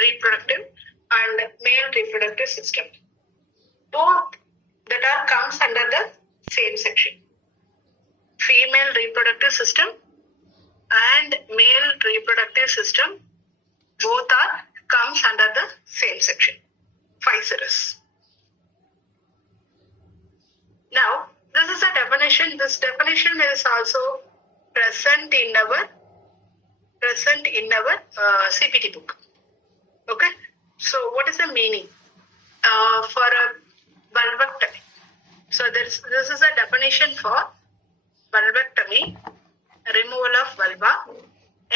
reproductive and male reproductive system. Both that are comes under the same section. Female reproductive system and male reproductive system both are comes under the same section. 5 series. Now, this is a definition. This definition is also present in our CPT book. Okay. So, what is the meaning for a vulvectomy? So, this is a definition for vulvectomy, removal of vulva.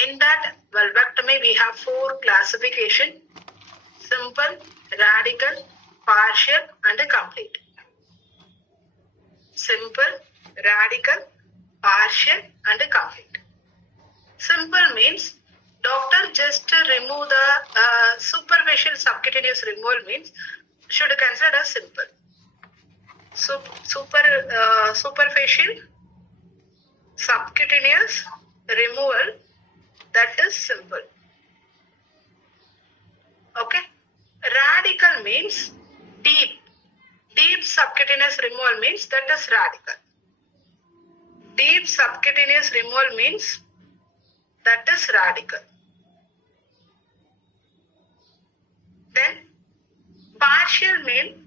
In that vulvectomy, we have 4 classification: simple, radical, partial, and complete. Simple, radical, partial, and complete. Simple means doctor just remove the superficial subcutaneous removal means should consider as simple. Superficial subcutaneous removal, that is simple. Okay. Radical means deep subcutaneous removal means that is radical. Deep subcutaneous removal means that is radical. Then partial means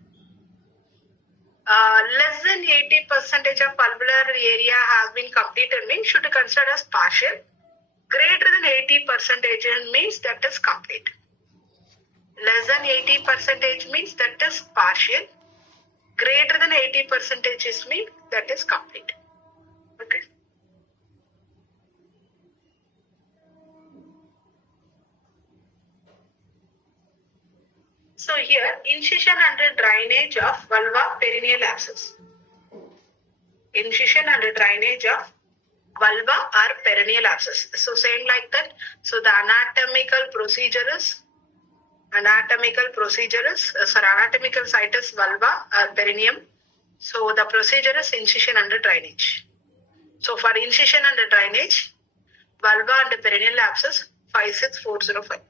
less than 80% of valvular area has been completed means should be considered as partial. Greater than 80% means that is complete. Less than 80% means that is partial. Greater than 80% means that is complete. Okay. So here, incision and drainage of vulva perineal abscess. Incision and drainage of vulva or perineal abscess. So same like that. So the anatomical site is vulva or perineum. So the procedure is incision and drainage. So for incision and drainage, vulva and perineal abscess 56405.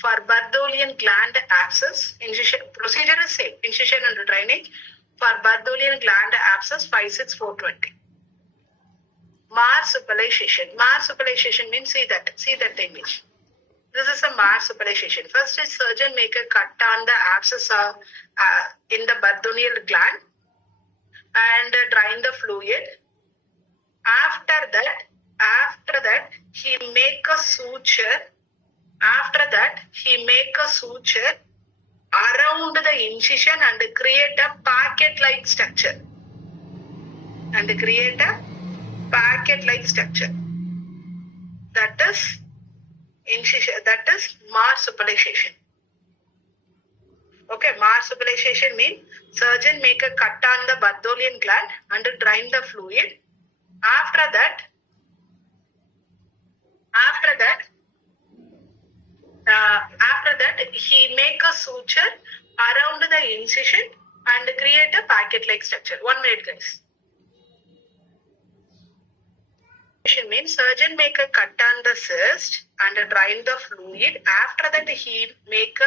For Bartholian gland abscess, incision procedure is same, incision and drainage. For Bartholian gland abscess 56420. Marsupialization. Marsupialization means see that image. This is a marsupialization. First is surgeon make a cut on the abscess in the Bartholian gland and drain the fluid. After that, he make a suture. After that, he make a suture around the incision and create a packet-like structure. That is incision. That is marsupialization. Okay, marsupialization means surgeon make a cut on the Bartholian gland and drain the fluid. After that, he make a suture around the incision and create a packet-like structure. 1 minute, guys. Means surgeon make a cut on the cyst and drain the fluid. After that, he make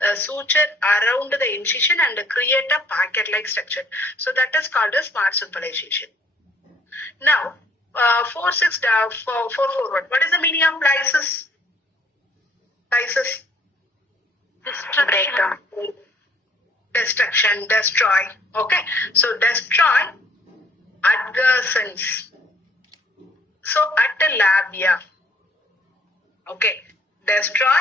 a suture around the incision and create a packet-like structure. So that is called as marsupialization. Now, 4 forward. What is the meaning of lysis? Lysis. Breakdown. Destruction, destroy. Okay. So destroy adjacents. So at the labia. Okay. Destroy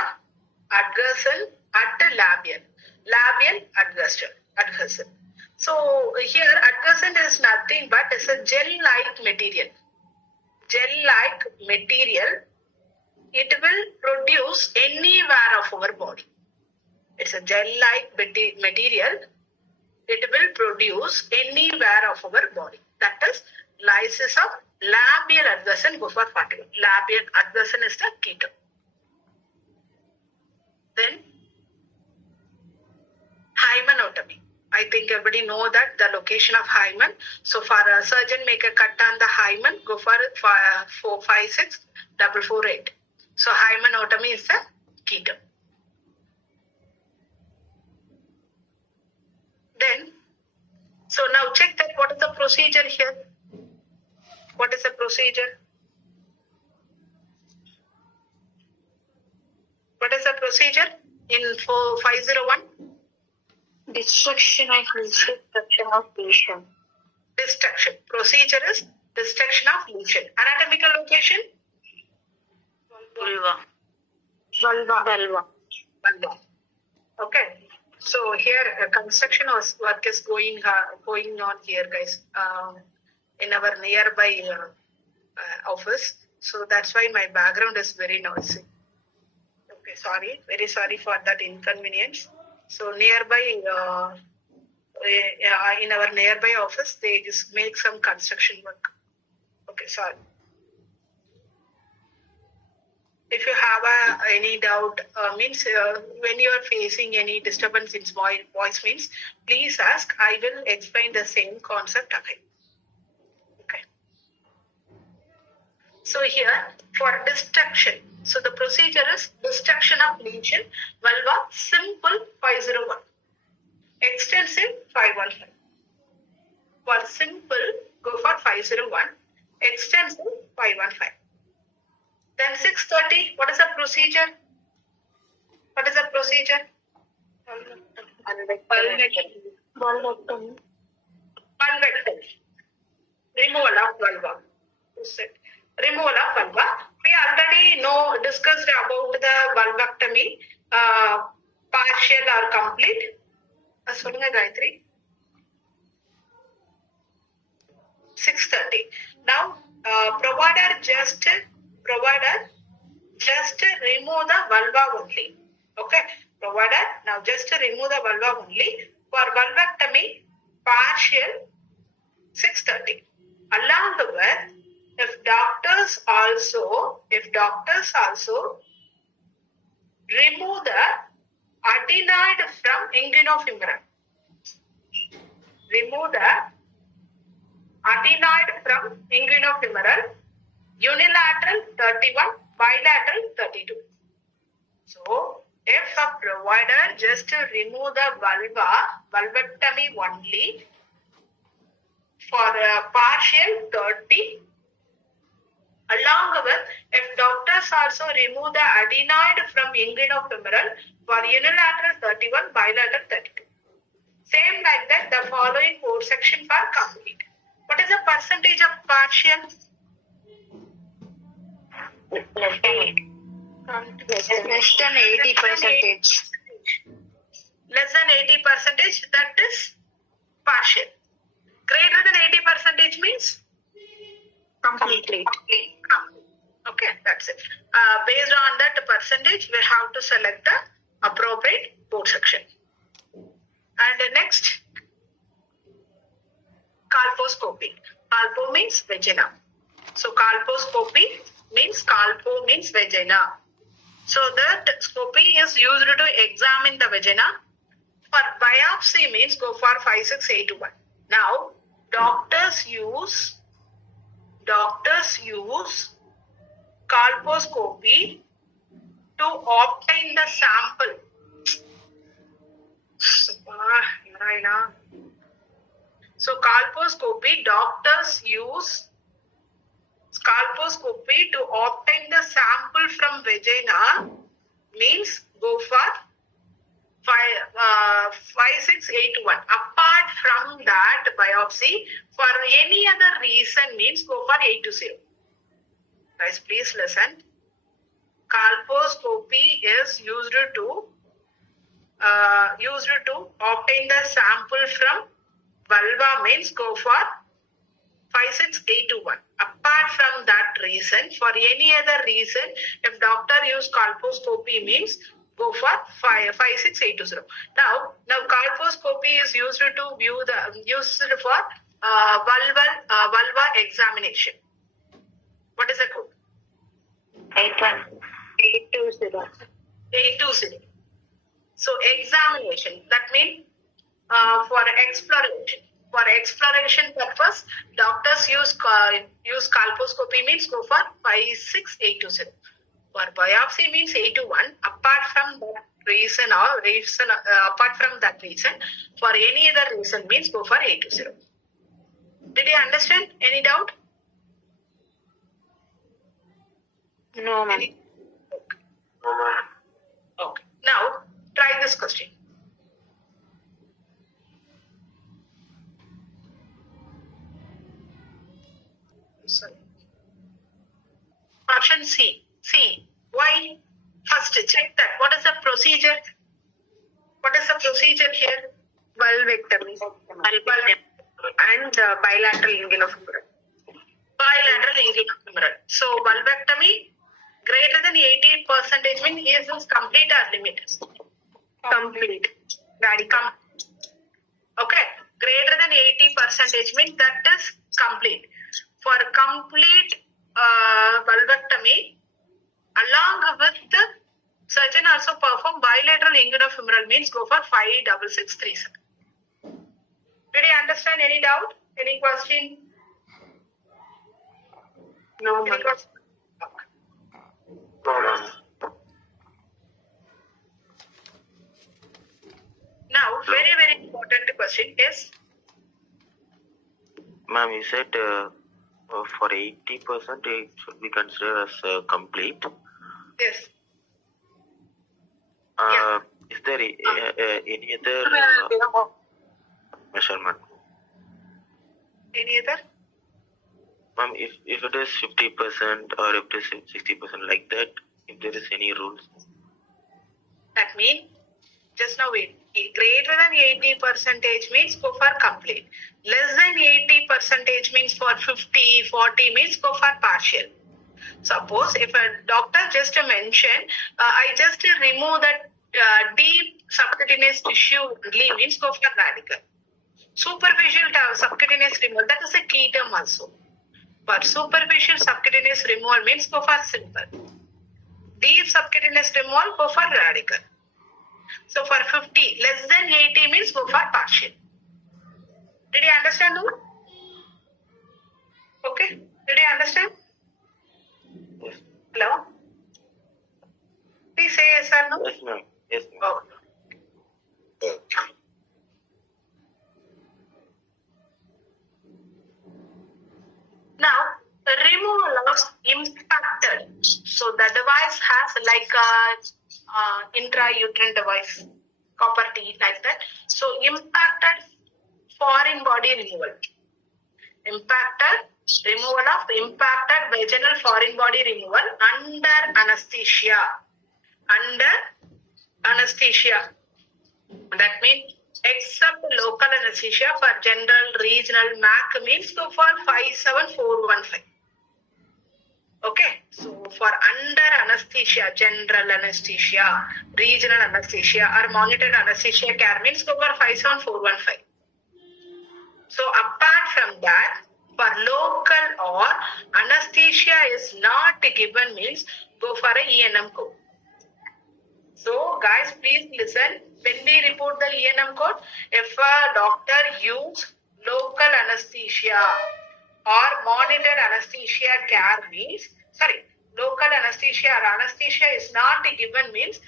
adjacent at the labial. Labial adjacent. So here adjacent is nothing but it's a gel-like material. Gel-like material. It will produce anywhere of our body. It's a gel-like material. It will produce anywhere of our body. That is lysis of labial adjacent. Go for 41. Labial adjacent is the key term. Then hymenotomy. I think everybody know that the location of hymen. So for a surgeon make a cut on the hymen, go for 456 448. So hymenotomy is the key term. procedure here? What is the procedure? What is the procedure in 501? Destruction of lesion. Destruction. Procedure is destruction of lesion. Anatomical location? Vulva. Okay. So here construction work is going on here, guys, in our nearby office. So that's why my background is very noisy. Okay, sorry. Very sorry for that inconvenience. So nearby, in our nearby office, they just make some construction work. Okay, sorry. If you have any doubt, means when you are facing any disturbance in voice means, please ask. I will explain the same concept again. Okay. So here for destruction, so the procedure is destruction of lesion, vulva, simple 501, extensive 515. For simple, go for 501, extensive 515. Then 630, what is the procedure? What is the procedure? Vulvectomy. Removal of vulva. Removal of vulva. We already discussed about the vulvectomy, partial or complete. Solunga Gayatri. 630. Now, provider just remove the vulva only. Okay. Provider now just remove the vulva only. For vulvectomy, partial 630. Along with, if doctors also remove the adenoid from inguinofemoral. Remove the adenoid from inguinofemoral, unilateral 31, bilateral 32. So, if a provider just remove the vulvectomy only, for partial 30, along with, if doctors also remove the adenoid from inguinofemoral, for unilateral 31, bilateral 32. Same like that, the following 4 sections are complete. What is the percentage of partial? Less than 80%. Less than 80%, that is partial. Greater than 80% means? Complete. Okay, that's it. Based on that percentage, we have to select the appropriate board section. And next, colposcopy. Colpo means vagina. So colposcopy means vagina. So that scopy is used to examine the vagina. For biopsy means go for 5681. Now doctors use colposcopy to obtain the sample. So colposcopy, doctors use colposcopy to obtain the sample from vagina means go for 5681. Apart from that biopsy, for any other reason means go for 820. Guys, please listen. Colposcopy is used to obtain the sample from vulva means go for 56821. Apart from that reason, for any other reason, if doctor use colposcopy means go for 56820. Now colposcopy is used for vulva examination. What is the code? 820. So examination, that means for exploration. For exploration purpose, doctors use colposcopy means go for 56820. For biopsy means 821. Apart from that reason, for any other reason means go for 820. Did you understand? Any doubt? No, ma'am. Any? Okay. Now try this question. Sorry. Option C. C. Why? First, check that. What is the procedure? What is the procedure here? Vulvectomy. And bilateral inguinofemoral. Bilateral inguinofemoral. So, vulvectomy greater than 80% means is this complete or limit? Complete. Radical. Okay. Greater than 80% means that is complete. For complete vulvectomy, along with the surgeon also perform bilateral inguinofemoral means go for 5-6-6-3-7. Did you understand? Any doubt? Any question? No, Any ma'am. question? Now, very important question is, Ma'am, you said for 80% it should be considered as complete. yes. Is there any other measurement? Any other? Ma'am, if it is 50% or if it is 60% like that, if there is any rules? That means, just now wait. Greater than 80% means go for complete. Less than 80% means for 50, 40 means go for partial. Suppose if a doctor just mentioned, I just remove that deep subcutaneous tissue only means go for radical. Superficial subcutaneous removal, that is a key term also. But superficial subcutaneous removal means go for simple. Deep subcutaneous removal, go for radical. So for 50, less than 80 means go for partial. Did you understand? Okay. Did you understand? Yes. Hello? Please say yes or no. Yes, ma'am. Yes, ma'am. Oh. Now, the removal of impacted. So the device has like a intrauterine device, copper T like that. So impacted foreign body removal. Impacted removal of impacted vaginal foreign body removal under anesthesia. Under anesthesia. That means except local anesthesia for general, regional, MAC means go for 57415. Okay, so for under anesthesia, general anesthesia, regional anesthesia or monitored anesthesia care means go for 57415. So apart from that, for local or anesthesia is not given means go for a ENM code. So guys, please listen. When we report the ENM code, if a doctor use local anesthesia or monitored anesthesia care means, local anesthesia or anesthesia is not given means,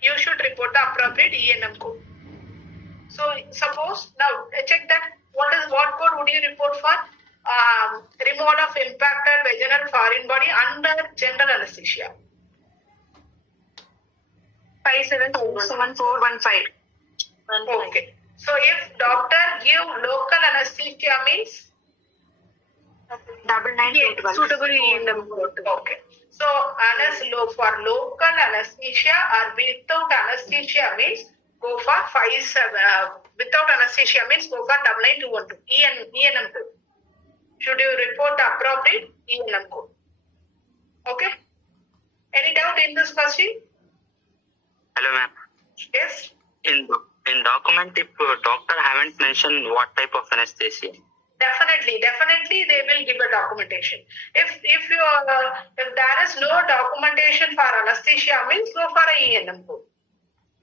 you should report the appropriate ENM code. So suppose, now check that, what code would you report for? Removal of impacted vaginal foreign body under general anesthesia. 57415. Okay. So if doctor give local anesthesia means 99 suitable ENM code. Okay. So for local anesthesia or without anesthesia means go for 57. Without anesthesia means go for 99212. ENM code. Should you report the appropriate ENM code? Okay. Any doubt in this question? Hello, ma'am. Yes. In document, if doctor haven't mentioned what type of anesthesia. Definitely they will give a documentation. If there is no documentation for anesthesia means go for a ENM code.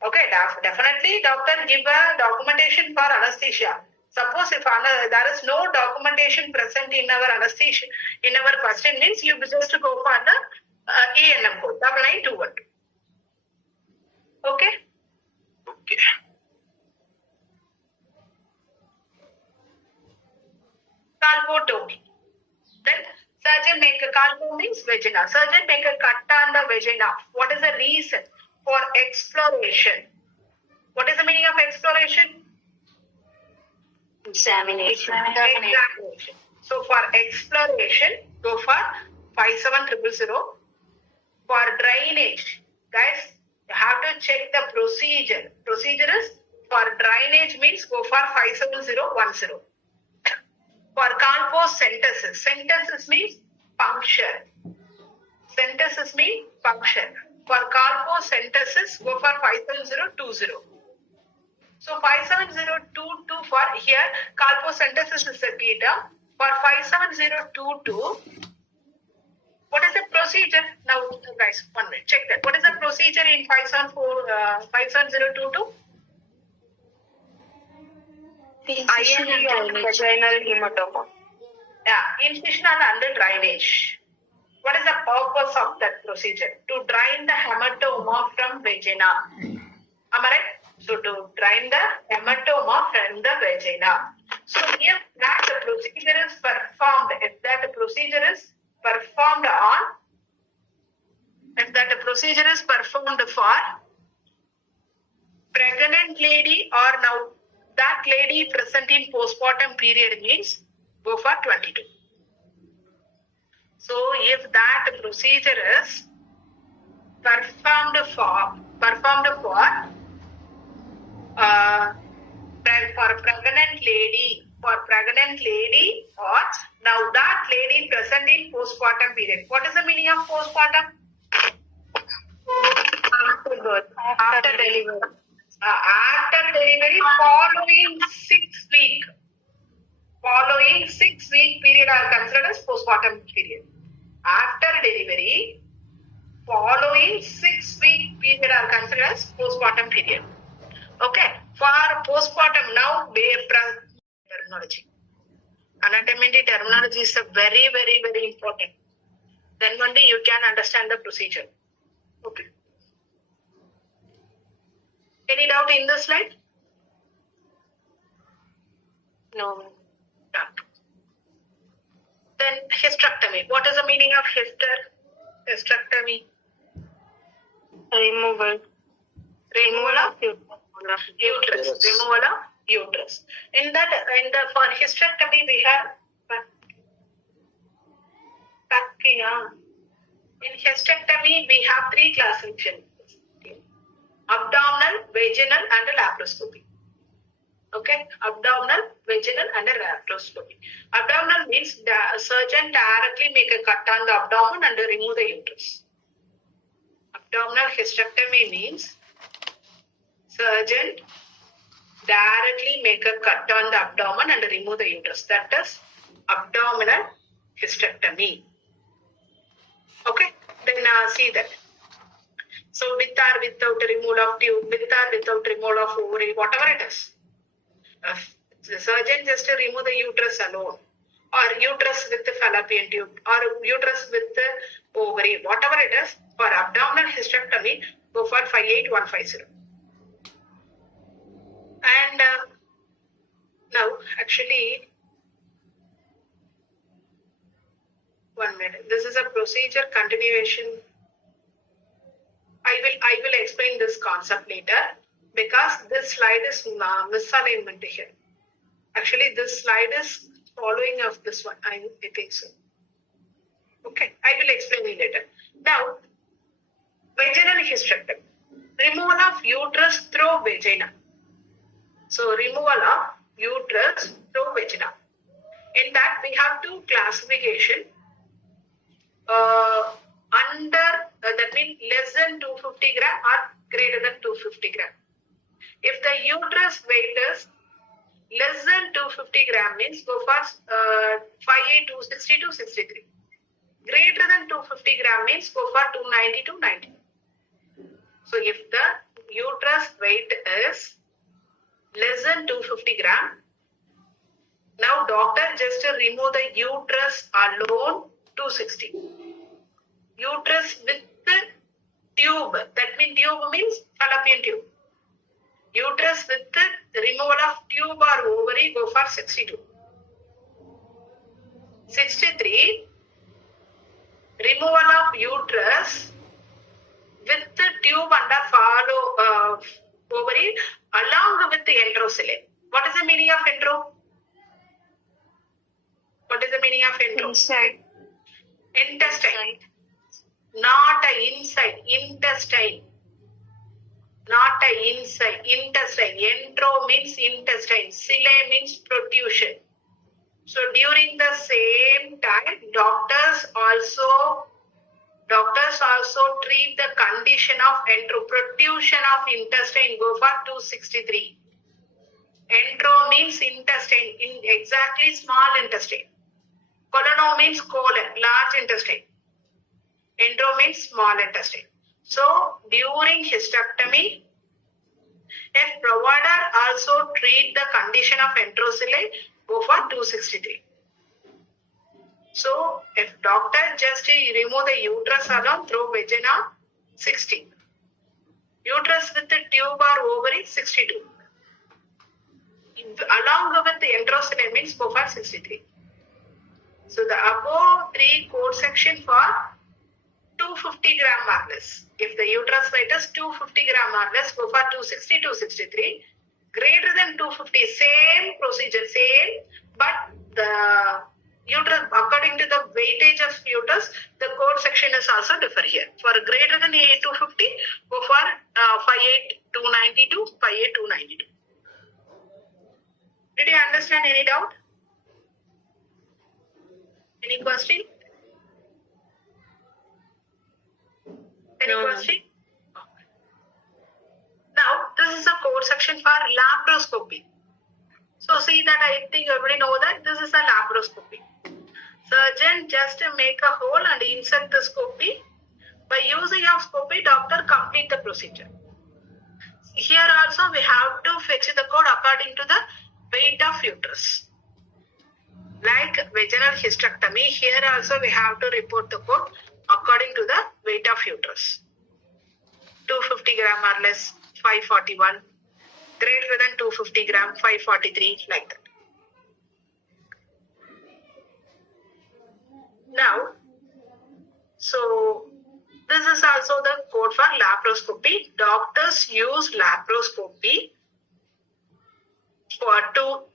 Okay, definitely doctor give a documentation for anesthesia. Suppose if there is no documentation present in our anesthesia, in our question means you just go for the ENM code 9921. Okay. means vagina. Surgeon make a cut on the vagina. What is the reason? For exploration. What is the meaning of exploration? Examination. Examination. So for exploration, go for 57000. For drainage, guys, you have to check the procedure. Procedure is for drainage means go for 57010. For colposynthesis, synthesis means puncture. Synthesis means puncture. For colposynthesis, go for 57020. So 57022 for here, colposynthesis is the key term. For 57022, what is the procedure? Now, guys, 1 minute, check that. What is the procedure in 57022? Iron and vaginal hematoma. Yeah, incision and under drainage. What is the purpose of that procedure? To drain the hematoma from vagina. Am I right? So to drain the hematoma from the vagina. So if that the procedure is performed, if that procedure is performed for pregnant lady or now that lady present in postpartum period means go for 22. So if that procedure is performed for pregnant lady or now that lady present in postpartum period. What is the meaning of postpartum? After birth. After delivery. After delivery following 6 week. Following 6 week period are considered as postpartum period. After delivery, following 6 week period are considered as postpartum period. Okay. For postpartum now, terminology. Anatomy terminology is a very, very, very important. Then only you can understand the procedure. Okay. Any doubt in this slide? No. Yeah. Then hysterectomy. What is the meaning of hysterectomy? Removal. Removal of uterus. Removal of uterus. For hysterectomy we have in hysterectomy we have 3 classifications: abdominal, vaginal, and laparoscopy. Okay, abdominal, vaginal, and laparoscopy. Abdominal means the surgeon directly make a cut on the abdomen and remove the uterus. Abdominal hysterectomy means surgeon directly make a cut on the abdomen and remove the uterus. That is abdominal hysterectomy. Okay, then see that. So with or without removal of tube, with or without removal of ovary, whatever it is. The surgeon just remove the uterus alone, or uterus with the fallopian tube, or uterus with the ovary, whatever it is. For abdominal hysterectomy, go for 58150. And now, actually, 1 minute. This is a procedure continuation. I will explain this concept later because this slide is misalignment here. Actually, this slide is following of this one. I think so. Okay, I will explain it later. Now, vaginal hysterectomy. Removal of uterus through vagina. So, removal of uterus through vagina. In that, we have 2 classification. That means less than 250 gram or greater than 250 gram. If the uterus weight is less than 250 gram means go for 58260 to 63. Greater than 250 gram means go for 290 to 90. So if the uterus weight is less than 250 gram, now doctor just remove the uterus alone 260. Uterus with the tube, that means tube means fallopian tube. Uterus with the removal of tube or ovary go for 62. 63. removal of uterus with the tube under follow ovary along with the enterocyte. What is the meaning of entero? What is the meaning of entero? Inside. Intestine. Not a inside. Intestine. Not a inside. Intestine. Entero means intestine. Cile means protrusion. So during the same time, doctors also treat the condition of protrusion of intestine go for 263. Entero means intestine, exactly small intestine. Colono means colon, large intestine. Entero means small intestine. So during hysterectomy, if provider also treat the condition of enterocyte, go for 263. So if doctor just remove the uterus alone through vagina, 60. Uterus with the tube or ovary, 62. Along with the enterocyte means go for 63. So the above three code section for 250 gram or less. If the uterus weight is 250 gram or less, go for 260, 263. Greater than 250, same procedure, same, but the uterus, according to the weightage of uterus, the code section is also different here. For greater than 250, go for 58292, 58292. Did you understand any doubt? Any question? Any question? Now, this is a code section for laparoscopy. So see that I think everybody know that this is a laparoscopy. Surgeon just make a hole and insert the scopy. By using of scopy, doctor complete the procedure. Here also we have to fetch the code according to the weight of uterus. Like vaginal hysterectomy, here also we have to report the code according to the weight of uterus. 250 gram or less, 541. Greater than 250 gram, 543, like that. Now, so this is also the code for laparoscopy. Doctors use laparoscopy to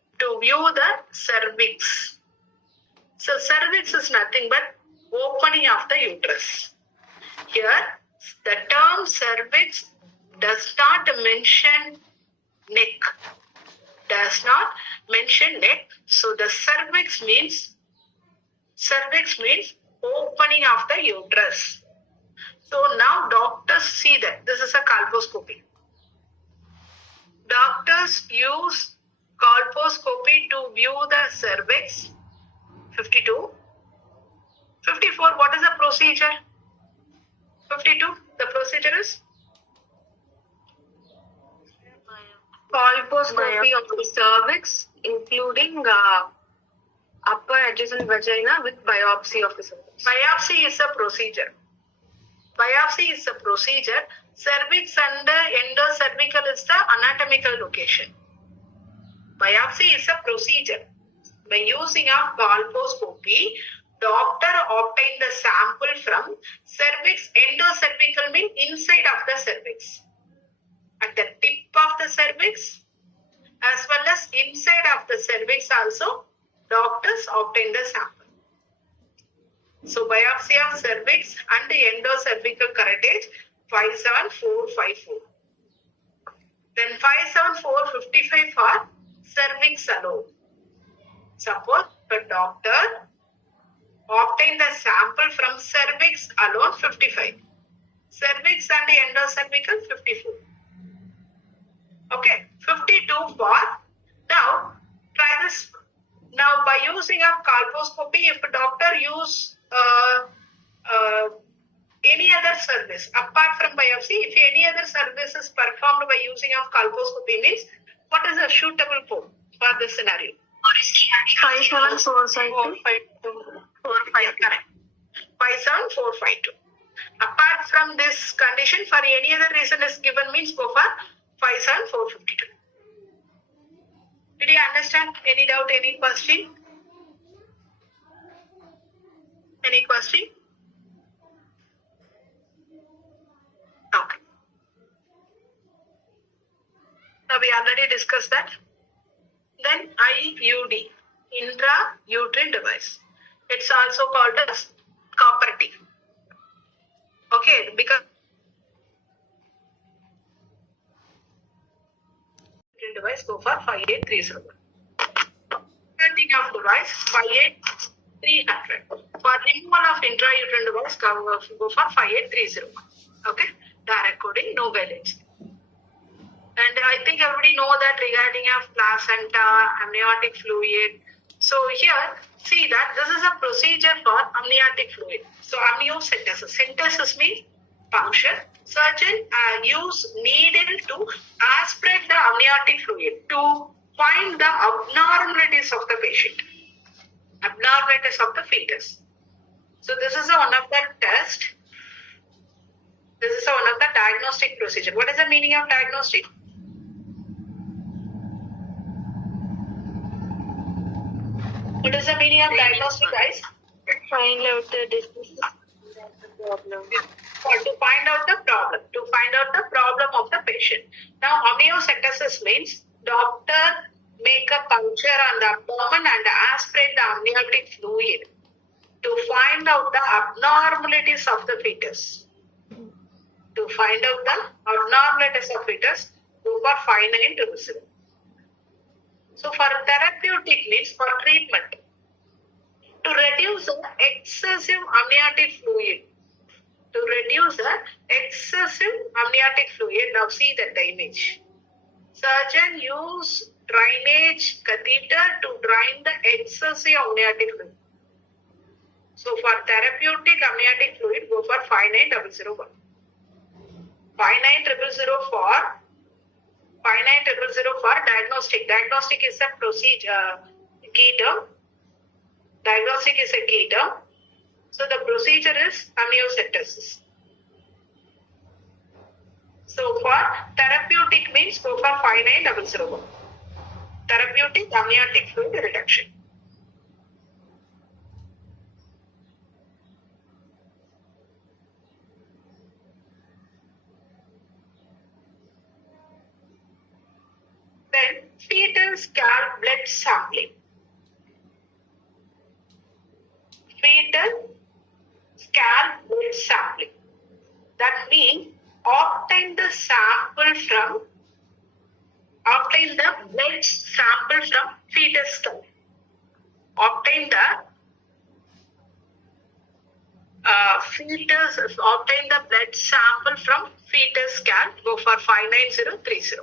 view the cervix. So cervix is nothing but opening of the uterus. Here, the term cervix does not mention neck. Does not mention neck. So the cervix means opening of the uterus. So now doctors see that this is a colposcopy. Doctors use colposcopy to view the cervix. 52. 54, what is the procedure? 52, the procedure is? Colposcopy of the cervix, including upper adjacent vagina with biopsy of the cervix. Biopsy is a procedure. Biopsy is a procedure. Cervix and endocervical is the anatomical location. Biopsy is a procedure. By using a colposcopy, doctor obtain the sample from cervix. Endocervical means inside of the cervix. At the tip of the cervix as well as inside of the cervix also, doctors obtain the sample. So biopsy of cervix and the endocervical cartilage 57454. Then 57455 for cervix alone. Suppose the doctor obtain the sample from cervix alone 55. Cervix and the endocervical 54. Okay, 52 for, now try this. Now by using of colposcopy, if a doctor use any other service apart from biopsy, if any other service is performed by using of colposcopy means, what is a suitable port for this scenario? 57452. 45, correct. 57452. Apart from this condition, for any other reason is given means go for 57452. Did you understand? Any doubt, any question? Any question? Now we already discussed that. Then IUD, intrauterine device. It's also called as cooperative. Okay, because device go for 58301. Cutting of device 58300. For removal of intrauterine device go for 58301. Okay, direct coding, no valence. And I think everybody know that regarding of placenta, amniotic fluid. So here, see that this is a procedure for amniotic fluid. So amniocentesis. Centesis means puncture. Surgeon use needle to aspirate the amniotic fluid to find the abnormalities of the patient. Abnormalities of the fetus. So this is one of the test. This is one of the diagnostic procedure. What is the meaning of diagnostic? What is the meaning of diagnostic, guys? Find out the disease problem. To find out the problem. To find out the problem of the patient. Now, amniocentesis means doctor make a puncture on the abdomen and aspirate the amniotic fluid to find out the abnormalities of the fetus. To find out the abnormalities of fetus, go for 59207. So for therapeutic means for treatment, to reduce the excessive amniotic fluid. To reduce the excessive amniotic fluid, now see that the image. Surgeon use drainage catheter to drain the excessive amniotic fluid. So for therapeutic amniotic fluid, go for 59001. 59000 for diagnostic. Diagnostic is a procedure, key term. Diagnostic is a key term. So the procedure is amniocentesis. So for therapeutic means go for 59001. Therapeutic amniotic fluid reduction. Then fetal scalp blood sampling. Fetal scalp blood sampling. That means obtain the blood sample from fetus scalp. Obtain the blood sample from fetus scalp. Go for 59030.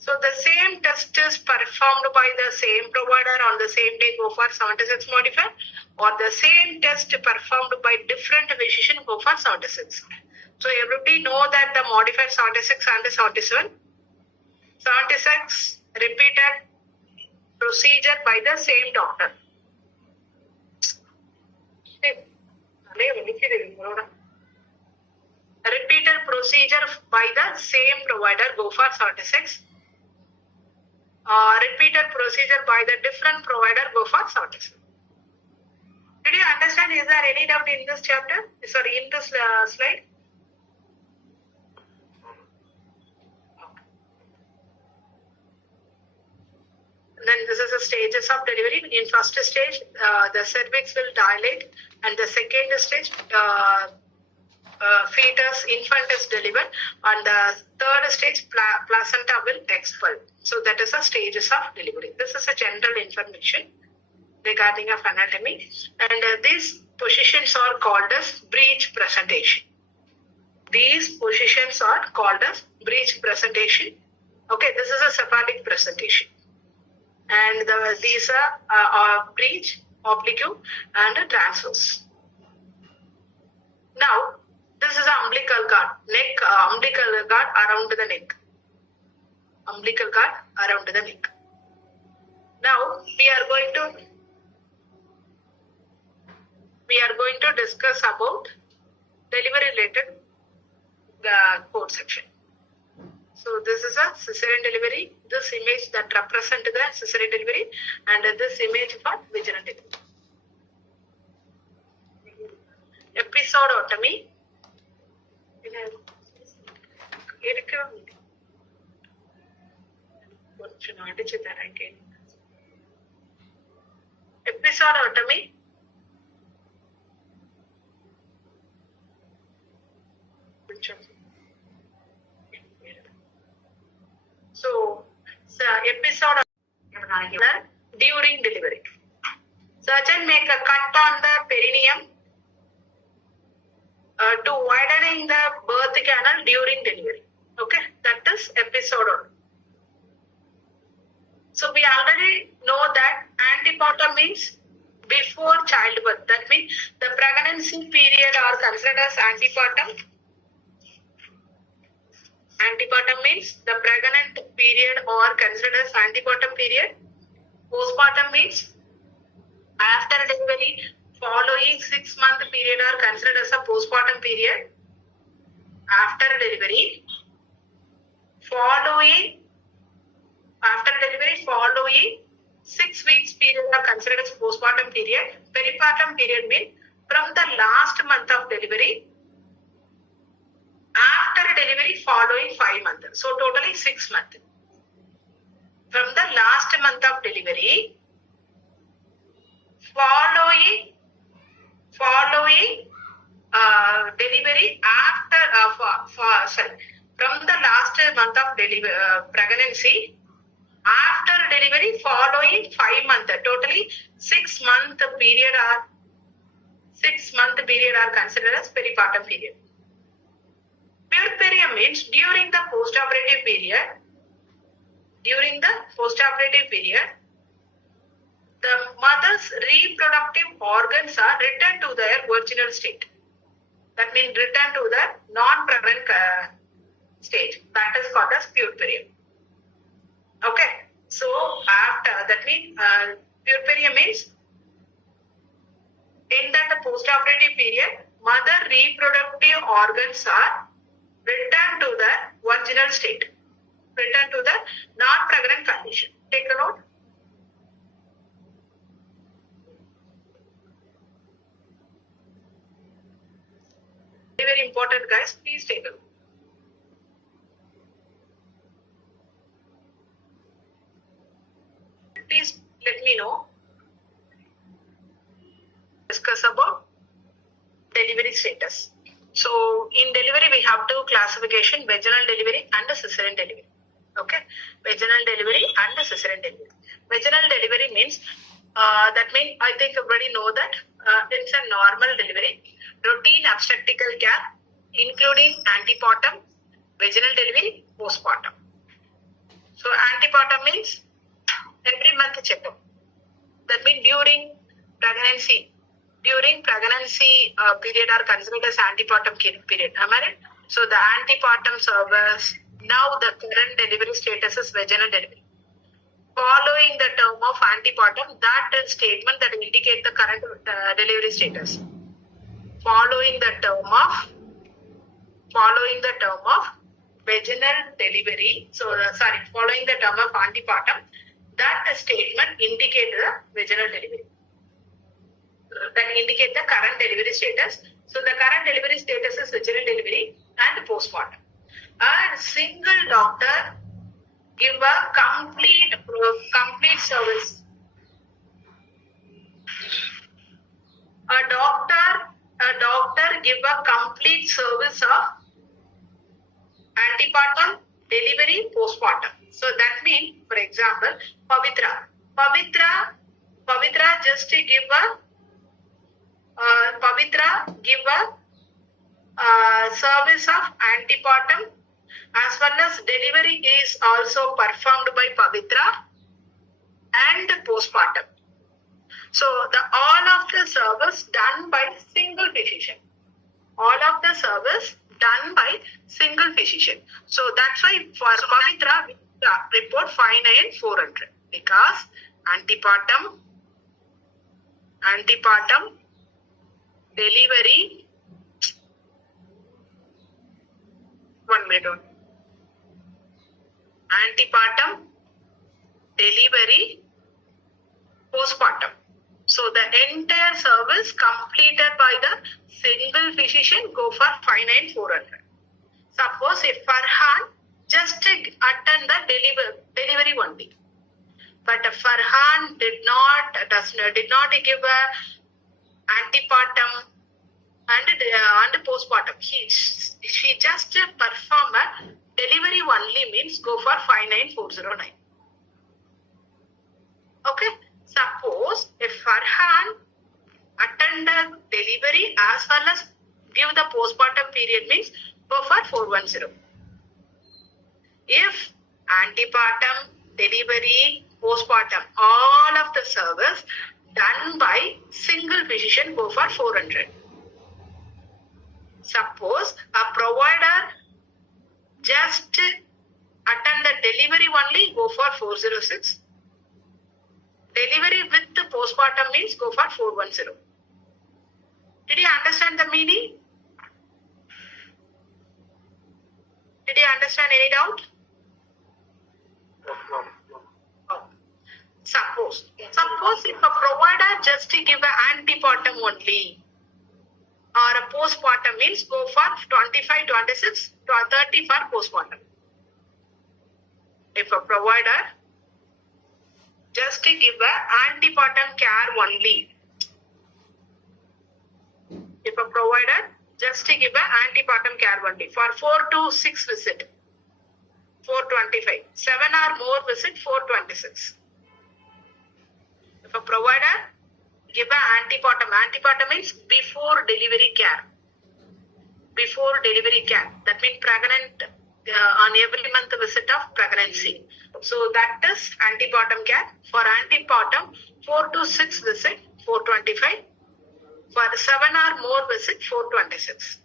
So the same test is performed by the same provider on the same day, go for 76 modifier, or the same test performed by different physician, go for 76. So everybody know that the modifier 76 and 77. 76 repeated procedure by the same doctor. Repeated procedure by the same provider, go for 76. Repeated procedure by the different provider, go for 76. Did you understand? Is there any doubt in this chapter? Sorry, in this slide? Then this is the stages of delivery. In first stage, the cervix will dilate, and the second stage, infant is delivered, and the third stage, placenta will expel. So that is the stages of delivery. This is a general information regarding of anatomy, and these positions are called as breech presentation. These positions are called as breech presentation. Okay, this is a cephalic presentation, and these are breech, oblique, and transverse. Now, this is an umbilical cord, umbilical cord around the neck. Umbilical cord around the neck. Now, we are going to discuss about delivery related code section. So this is a cesarean delivery. This image that represent the cesarean delivery, and this image for vaginal delivery. Episodotomy. கொஞ்சம் அடிச்சு தரேன் கேளுங்க. எபிசோடோட்டமி so episode during delivery. Surgeon make a cut on the perineum to widening the birth canal during delivery. Okay, that is episode. So we already know that antepartum means before childbirth. That means the pregnancy period are considered as antepartum. Antepartum means the pregnant period or considered as antepartum period. Postpartum means after delivery following 6-month period are considered as a postpartum period. After delivery following 6 weeks period are considered as postpartum period. Peripartum period means from the last month of delivery after delivery following 5 months. So totally 6 months. From the last month of delivery following delivery after from the last month of pregnancy after delivery following 5 months. Totally 6 month period are considered as peripartum period. Puerperium means during the postoperative period. During the postoperative period, the mother's reproductive organs are returned to their original state. That means return to the non-pregnant state. That is called as puerperium. Okay. So after that means puerperium means in that the postoperative period, mother reproductive organs are returned to the original state. Return to the non-pregnant condition. Take a note. Very, very important, guys. Please take a look. Please let me know. Discuss about delivery status. So in delivery we have two classification: vaginal delivery and cesarean delivery. Okay, vaginal delivery and cesarean delivery. Vaginal delivery means that means I think everybody know that it's a normal delivery, routine obstetrical care, including antepartum, vaginal delivery, postpartum. So antepartum means every month checkup. That means during pregnancy period are considered as antepartum period. Am I right? So the antepartum service. Now the current delivery status is vaginal delivery. Following the term of antepartum, that is statement that indicate the current delivery status. Following the term of vaginal delivery. Following the term of antepartum, that statement indicate the vaginal delivery. That indicate the current delivery status. So the current delivery status is vaginal delivery and postpartum. A single doctor give a complete service. A doctor give a complete service of antepartum, delivery, postpartum. So that means, for example, Pavitra just give a service of antepartum as well as delivery is also performed by Pavitra and postpartum. So all of the service done by single physician. All of the service done by single physician. So that's why for Pavitra we report 59400 because antepartum, delivery. One minute. Antepartum, delivery, postpartum. So the entire service completed by the single physician go for 59400. Suppose if Farhan just attend attend the delivery only. But Farhan did not give a antepartum and postpartum. She just perform a delivery only, means go for 59409. Okay. Suppose if Farhan attend the delivery as well as give the postpartum period, means go for 410. If antepartum, delivery, postpartum, all of the service done by single physician, go for 400. Suppose a provider just attend the delivery only, go for 406. Delivery with the postpartum means go for 410. Did you understand the meaning? Did you understand any doubt? Oh. Suppose if a provider just give an antepartum only or a postpartum, means go for 25, 26, 30 for postpartum. If a provider just give a antepartum care only. If a provider just give a antepartum care only for 4 to 6 visit, 425. 7 or more visit, 426. If a provider give a antepartum means before delivery care. Before delivery care. That means pregnant on every month visit of pregnancy. So that is antepartum care. For antepartum, 4 to 6 visit, 425. For 7 or more visit, 426.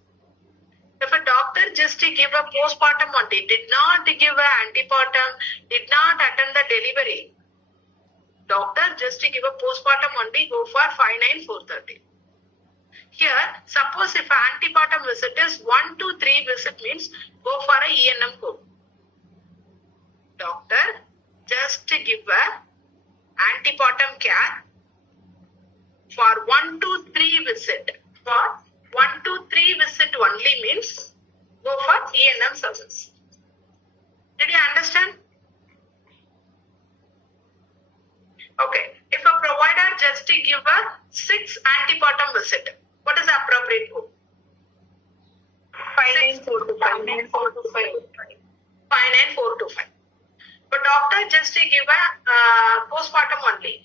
If a doctor just give a postpartum only, did not give a antepartum, did not attend the delivery, doctor just give a postpartum only, go for 59430. Here, suppose if antepartum visit is 1 to 3 visit, means go for a ENM code. Doctor just give a antepartum care for 1 to 3 visit. For 1 to 3 visit only, means go for ENM service. Did you understand? Okay. If a provider just give a 6 antepartum visit, what is the appropriate code? 59425. But doctor just give a postpartum only.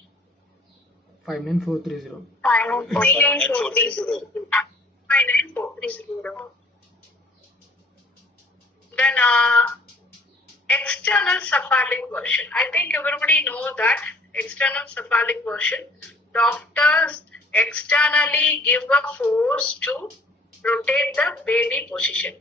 59430. 59430. Then external cephalic version. I think everybody knows that external cephalic version. Doctors externally give a force to rotate the baby position.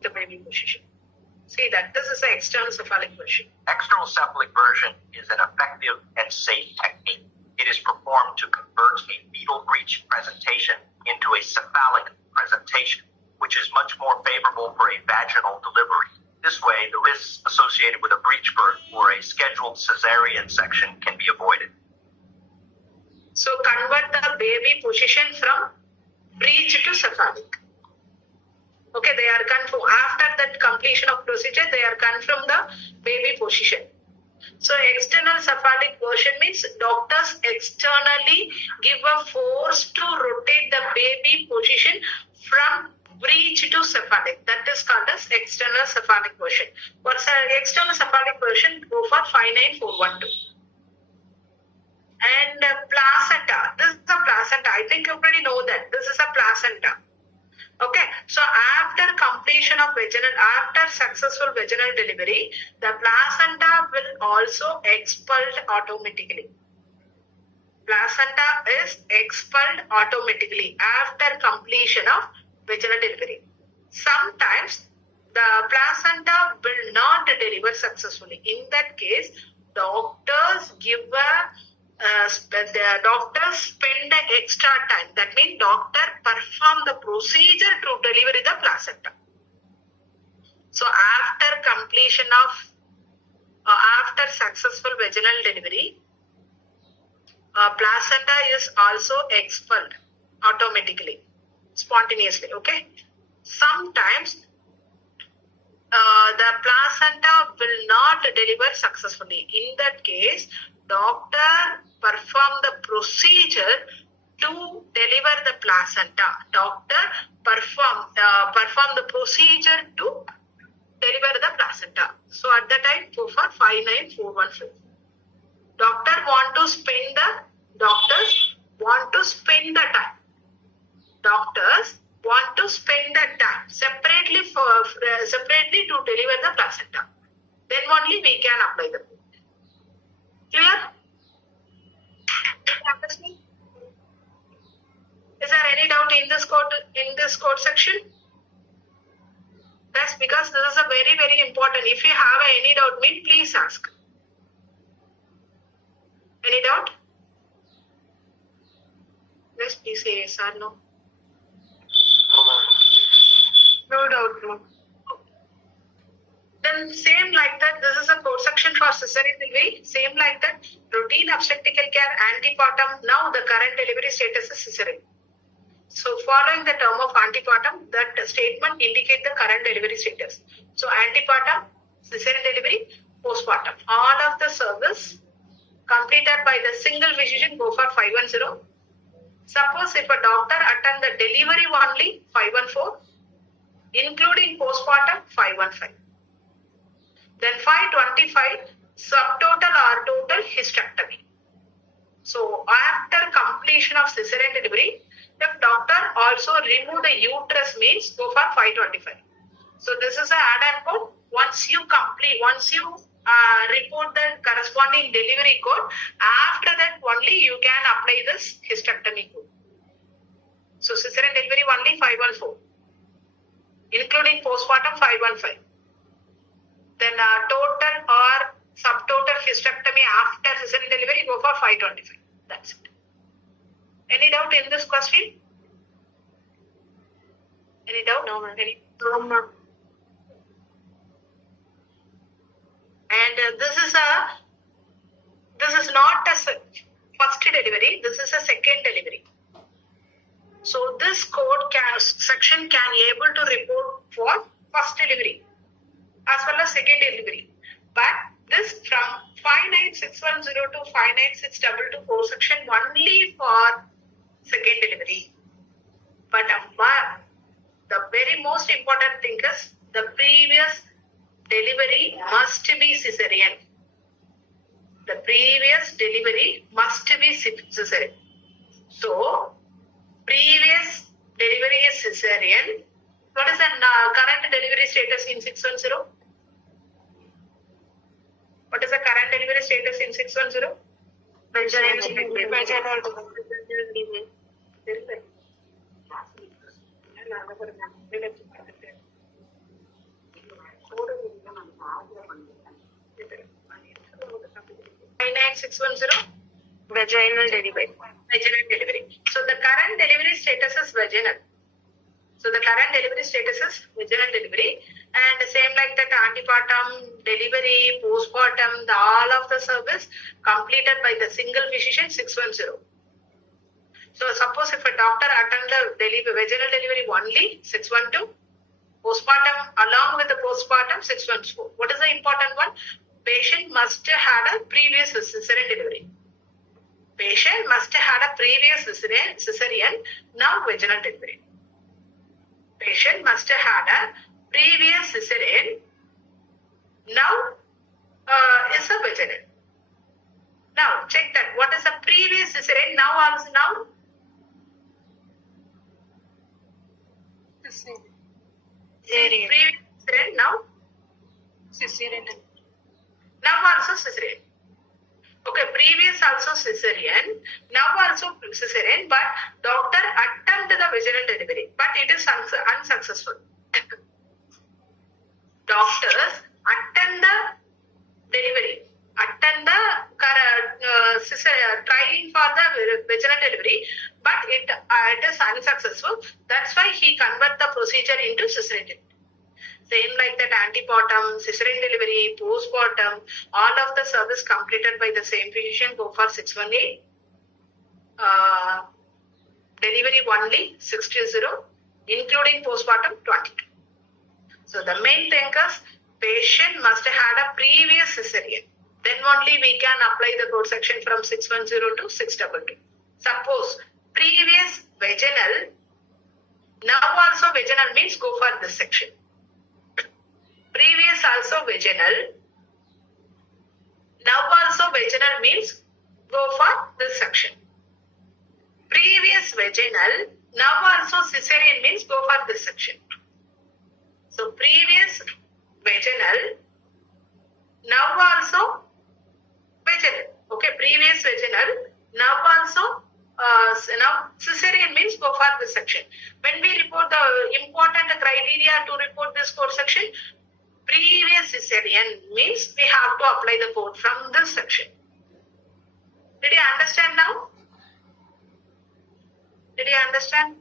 The baby position. See that this is the external cephalic version. External cephalic version is an effective and safe technique. It is performed to convert a fetal breech presentation into a cephalic presentation, which is much more favorable for a vaginal delivery. This way, the risks associated with a breech birth or a scheduled cesarean section can be avoided. So convert the baby position from breech to cephalic. Okay, they are confirmed. After that completion of procedure, they are confirmed the baby position. So external cephalic version means doctors externally give a force to rotate the baby position from breech to cephalic. That is called as external cephalic version. For external cephalic version, go for 59412. And placenta. This is a placenta. I think you already know that. This is a placenta. Okay, so after completion of after successful vaginal delivery, the placenta will also expelled automatically. placenta is expelled automatically after completion of vaginal delivery. Sometimes the placenta will not deliver successfully. In that case, doctors the doctors spend the extra time. That means doctor perform the procedure to deliver the placenta. So after completion of after successful vaginal delivery, placenta is also expelled automatically, spontaneously. Okay. Sometimes the placenta will not deliver successfully. In that case, doctor perform the procedure to deliver the placenta. Doctor perform the procedure to deliver the placenta. So at the time, go for 59415. Doctors want to spend the time. Doctors want to spend the time separately to deliver the placenta. Then only we can apply the code. Clear? Is there any doubt in this code section? That's because this is a very, very important. If you have any doubt, please ask. Any doubt? Yes, please say yes or no. No doubt, ma'am. Then same like that, this is a code section for cesarean delivery. Same like that, routine obstetrical care, antepartum. Now the current delivery status is cesarean. So following the term of antepartum, that statement indicate the current delivery status. So antepartum, cesarean delivery, postpartum. All of the service completed by the single physician go for 510. Suppose if a doctor attend the delivery only, 514, including postpartum, 515. Then 525, subtotal or total hysterectomy. So after completion of cesarean delivery, if doctor also remove the uterus means go for 525. So this is a add-on code. Once you report the corresponding delivery code, after that only you can apply this hysterectomy code. So cesarean delivery only 514, including postpartum 515. Then total or subtotal hysterectomy after cesarean delivery go for 525. That's it. Any doubt in this question? Any doubt? No, ma'am. No, ma'am. And this is not a first delivery. This is a second delivery. So this code section can able to report for first delivery as well as second delivery. But this from 59610 to 59622 code section only for second delivery. But the very most important thing is the previous delivery must be cesarean. The previous delivery must be cesarean. So, previous delivery is cesarean. What is the current delivery status in 610? What is the current delivery status in 610? Vaginal delivery. Vaginal delivery. So the current delivery status is vaginal. So the current delivery status is vaginal delivery, and same like that antepartum, delivery, postpartum, all of the service completed by the single physician 610. So suppose if a doctor attend the vaginal delivery only 612, postpartum along with the postpartum 614. What is the important one? Patient must have a previous cesarean delivery. Patient must have a previous cesarean, now vaginal delivery. Patient must have a previous cesarean, now is a vaginal. Now check that. What is the previous cesarean? Now also now? Cesarean. Previous cesarean, now? Cesarean. Now also cesarean. Okay, previous also cesarean, now also cesarean, but doctor attempted the vaginal delivery, but it is unsuccessful. Doctors attend the delivery, attend the trying for the vaginal delivery, but it is unsuccessful. That's why he convert the procedure into cesarean delivery. Same like that, antepartum, cesarean delivery, postpartum, all of the service completed by the same physician go for 618. Delivery only 620, including postpartum 22. So the main thing is patient must have had a previous cesarean. Then only we can apply the code section from 610 to 622. Suppose previous vaginal, now also vaginal means go for this section. Previous also vaginal, now also vaginal means go for this section. Previous vaginal, now also cesarean means go for this section. So previous vaginal, now also vaginal. Okay, previous vaginal, now also now cesarean means go for this section. When we report the important criteria to report this code section, previous cesarean means we have to apply the code from this section. Did you understand now? Did you understand?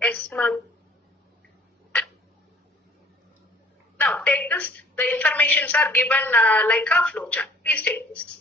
Yes, ma'am. Now take this. The informations are given like a flowchart. Please take this.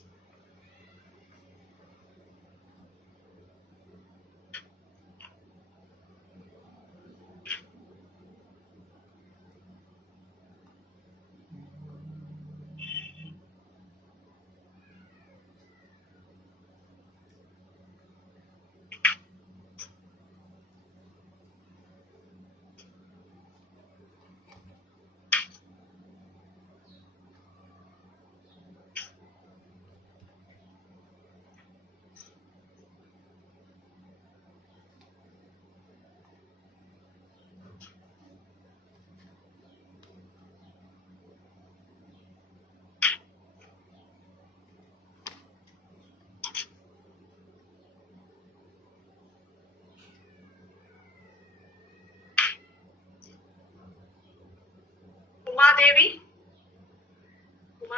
Uma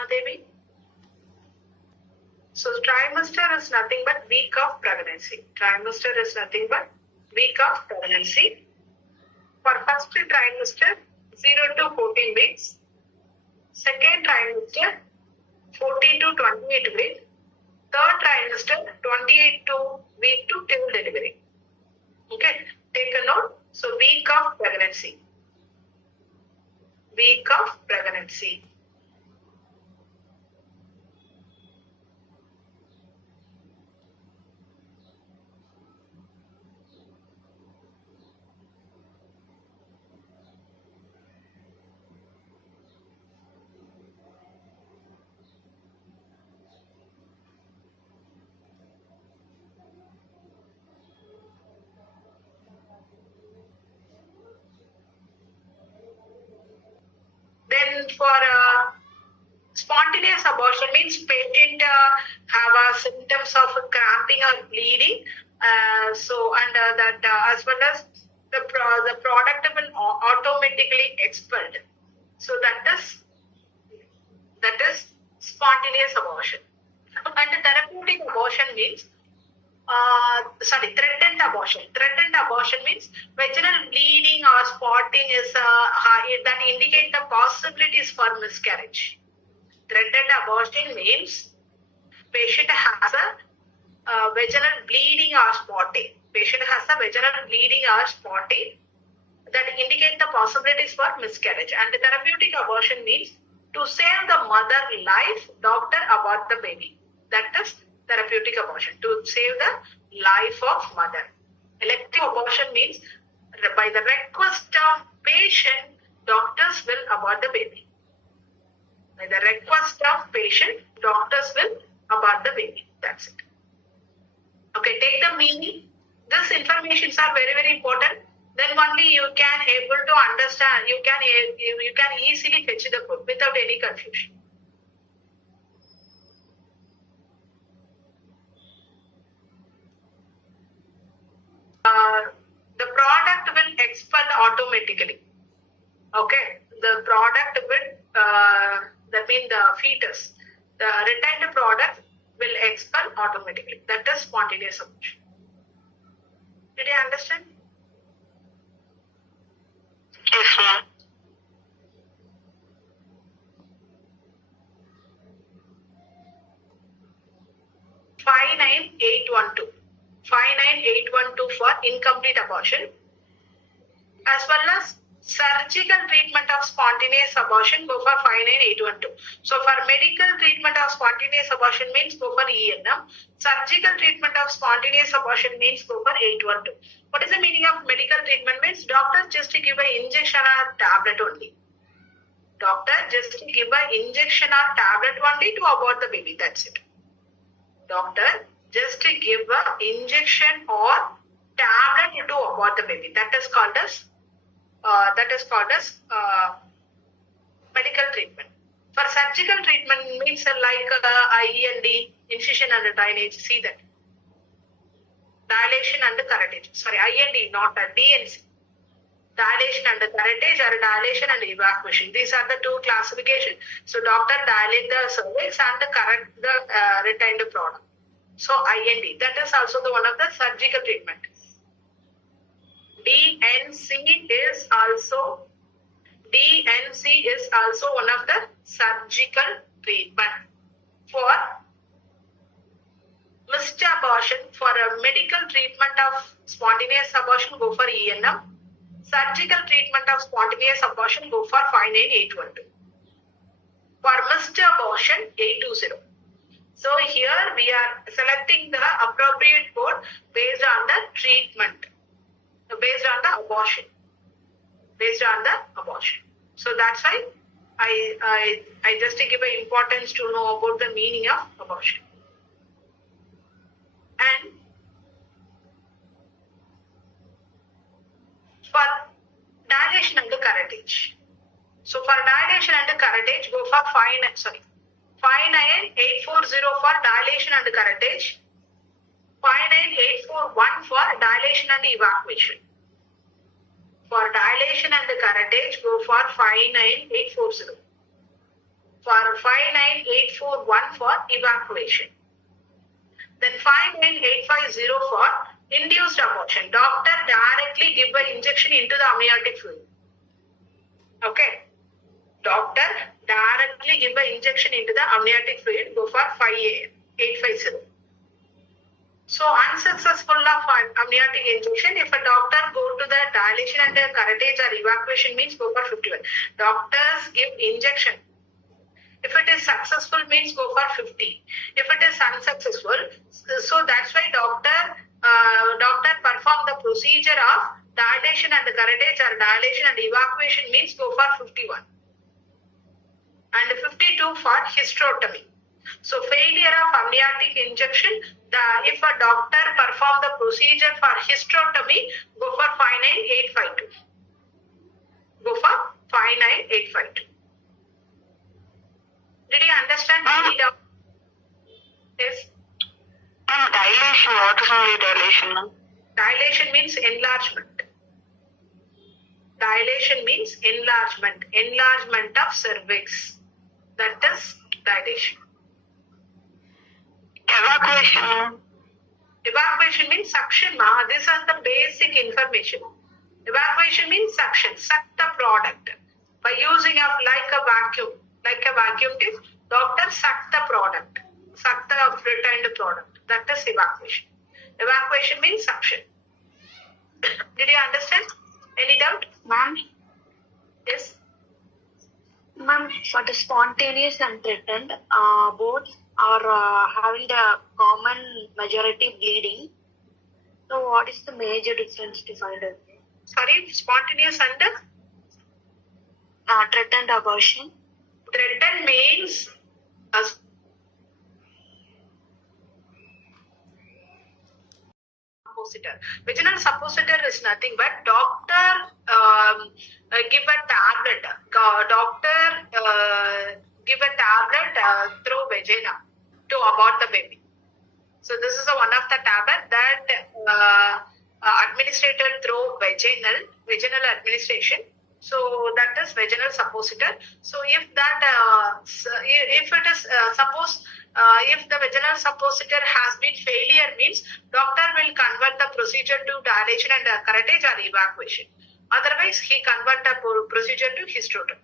Devi. So trimester is nothing but week of pregnancy. Trimester is nothing but week of pregnancy. For first trimester, 0 to 14 weeks. Second trimester, 14 to 28 weeks. Third trimester, 28 to week to till delivery. Okay, take a note. So week of pregnancy. Week of pregnancy. Then for spontaneous abortion means patient have symptoms of cramping or bleeding. As well as the product will automatically expelled. So that is spontaneous abortion. And therapeutic abortion means threatened abortion. Threatened abortion means vaginal bleeding or spotting is that indicate the possibilities for miscarriage. Threatened abortion means patient has a vaginal bleeding or spotting. Patient has a vaginal bleeding or spotting that indicate the possibilities for miscarriage. And therapeutic abortion means to save the mother life, doctor abort the baby. That is therapeutic abortion, to save the life of mother. Elective abortion means by the request of patient, doctors will abort the baby. By the request of patient, doctors will abort the baby. That's it. Okay, take the meaning. These informations are very, very important. Then only you can able to understand. You can easily fetch the code without any confusion. automatically. Okay, the product will, that means the fetus, the retained product will expel automatically. That is spontaneous abortion. Did you understand? Yes, ma'am. Five 59812 for incomplete abortion, as well as surgical treatment of spontaneous abortion, go for 59812. So for medical treatment of spontaneous abortion means go for ENM. Surgical treatment of spontaneous abortion means go for 812. What is the meaning of medical treatment? Means doctor just to give an injection or tablet only. Doctor just to give an injection or tablet only to abort the baby. That's it. Doctor just to give an injection or tablet to abort the baby. That is called as medical treatment. For surgical treatment means like IEND, incision and drainage. See that. Dilation and curettage. Sorry, IND, not a DNC. Dilation and curettage or dilation and evacuation. These are the two classifications. So doctor dilate the cervix and correct the retained product. So IND. That is also the one of the surgical treatment. DNC is also one of the surgical treatment. For missed abortion, for a medical treatment of spontaneous abortion, go for ENM. Surgical treatment of spontaneous abortion, go for 59812. For missed abortion, 820. So here we are selecting the appropriate code based on the treatment. Based on the abortion. So that's why I just give an importance to know about the meaning of abortion. And for dilation and curettage. So for dilation and curettage, go for 59840 for dilation and curettage. 59841 for dilation and evacuation. For dilation and curettage, go for 59840. For 59841 for evacuation. Then 59850 for induced abortion. Doctor directly give an injection into the amniotic fluid. Okay. Doctor directly give an injection into the amniotic fluid. Go for 59850. So unsuccessful of amniotic injection, if a doctor go to the dilation and the curettage or evacuation means go for 51. Doctors give injection. If it is successful means go for 50. If it is unsuccessful, so that's why doctor perform the procedure of dilation and the curettage or dilation and evacuation means go for 51. And 52 for hysterectomy. So failure of amniotic injection, if a doctor perform the procedure for hysterectomy, go for 59852. Go for 59852. Did you understand? Yes. Dilation, what is only dilation? Dilation means enlargement. Dilation means enlargement of cervix. That is dilation. Evacuation means suction. These are the basic information. Evacuation means suction, suck the product. By using of like a vacuum tip, doctor suck the product, suck the retained product. That is evacuation. Evacuation means suction. Did you understand? Any doubt? Ma'am? Yes. Ma'am, for the spontaneous and threatened, both are having the common majority bleeding. So what is the major difference to find out? Sorry, spontaneous and threatened abortion. Threatened means suppositor. Vaginal suppositor is nothing but doctor give a tablet. Doctor give a tablet through vagina to abort the baby. So this is one of the tablet that administrator through vagina. vaginal administration. So that is vaginal suppositor. So if that, if it is suppose if the vaginal suppositor has been failure, means doctor will convert the procedure to dilation and curettage or evacuation. Otherwise, he convert the procedure to hysterectomy.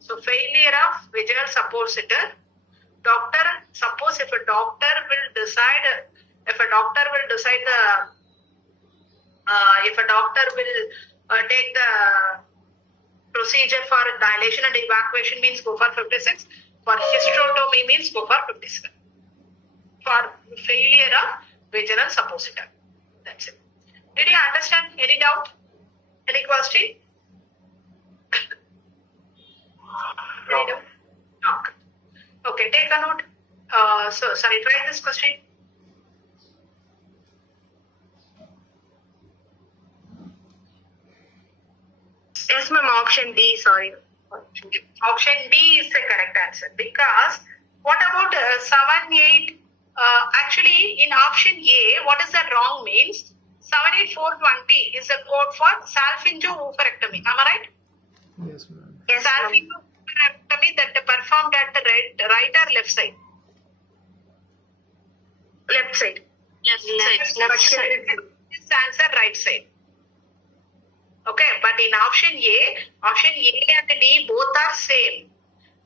So failure of vaginal suppositor, doctor, suppose if a doctor will decide the if a doctor will take the procedure for dilation and evacuation, means go for 56. For hysterectomy means go for 57. For failure of vaginal suppositor. That's it. Did you understand? Any doubt? Any question? Any doubt? No. Okay, take a note. Sorry, try this question. Yes, ma'am. Option D. Sorry. Option D is the correct answer, because what about 7, 8? Actually, in option A, what is the wrong means? 78420 is a code for salpingo-oophorectomy. Am I right? Yes, ma'am. Yes, Salpingo-oophorectomy that performed at the right or left side? left side. Yes, Left side. This answer right side. Okay, but in option A and D both are same,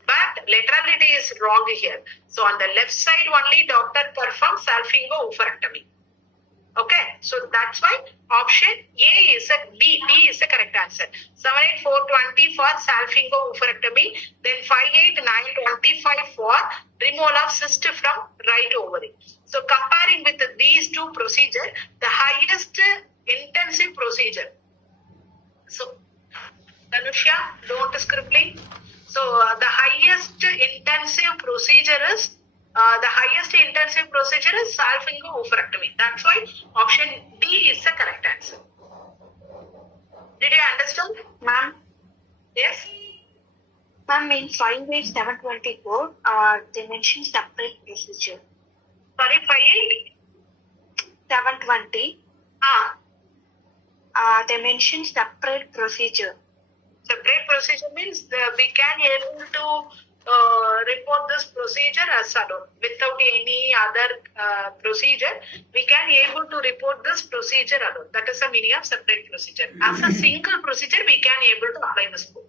but laterality is wrong here. So on the left side only doctor performs salpingo-oophorectomy. Okay, so that's why option A is a D is the correct answer. 78420 for salpingo-oophorectomy, then 58925 for removal of cyst from right ovary. So comparing with these two procedures, the highest intensive procedure. So, Danusha, don't scribbling. So, the highest intensive procedure is salpingo-oophorectomy. That's why option D is the correct answer. Did you understand? Ma'am. Yes. Ma'am, in 58724, they mention separate procedure. Sorry, 58? 720. They mention separate procedure. Separate procedure means we can able to report this procedure as alone without any other procedure. We can able to report this procedure alone. That is the meaning of separate procedure. As a single procedure, we can able to apply this code.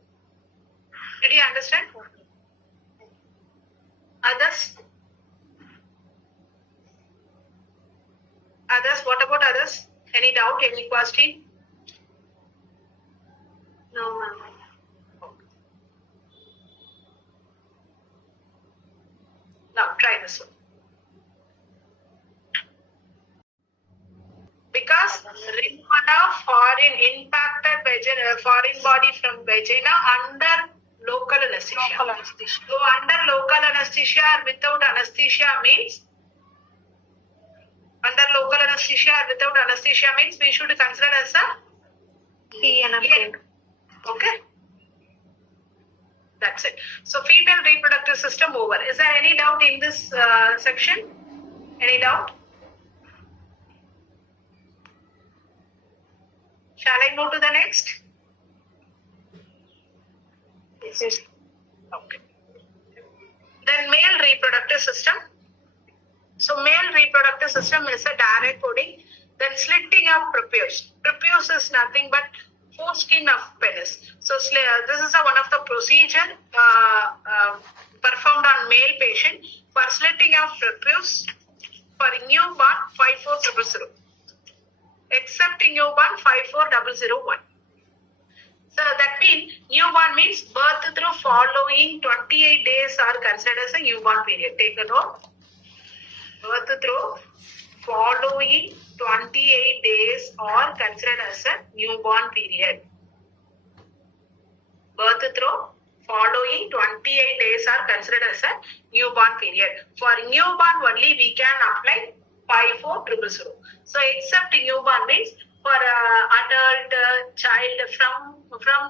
Did you understand? Others? Others? What about others? Any doubt? Any question? No, ma'am. Now try this one. Because removal of foreign body from vagina under local anesthesia. So under local anesthesia or without anesthesia means we should consider as a PNM. Okay. That's it. So female reproductive system over. Is there any doubt in this section? Any doubt? Shall I move to the next? Yes. Okay. Then male reproductive system. So male reproductive system is a direct coding. Then slitting of prepuce. Prepuce is nothing but foreskin of penis. So this is one of the procedure performed on male patient for slitting of prepuce for newborn 54000. Except in newborn 54001. So that means newborn means birth through following 28 days are considered as a newborn period. Take a note. Birth through following 28 days are considered as a newborn period. Birth through following 28 days are considered as a newborn period. For newborn only we can apply 54000. So except newborn means for adult child from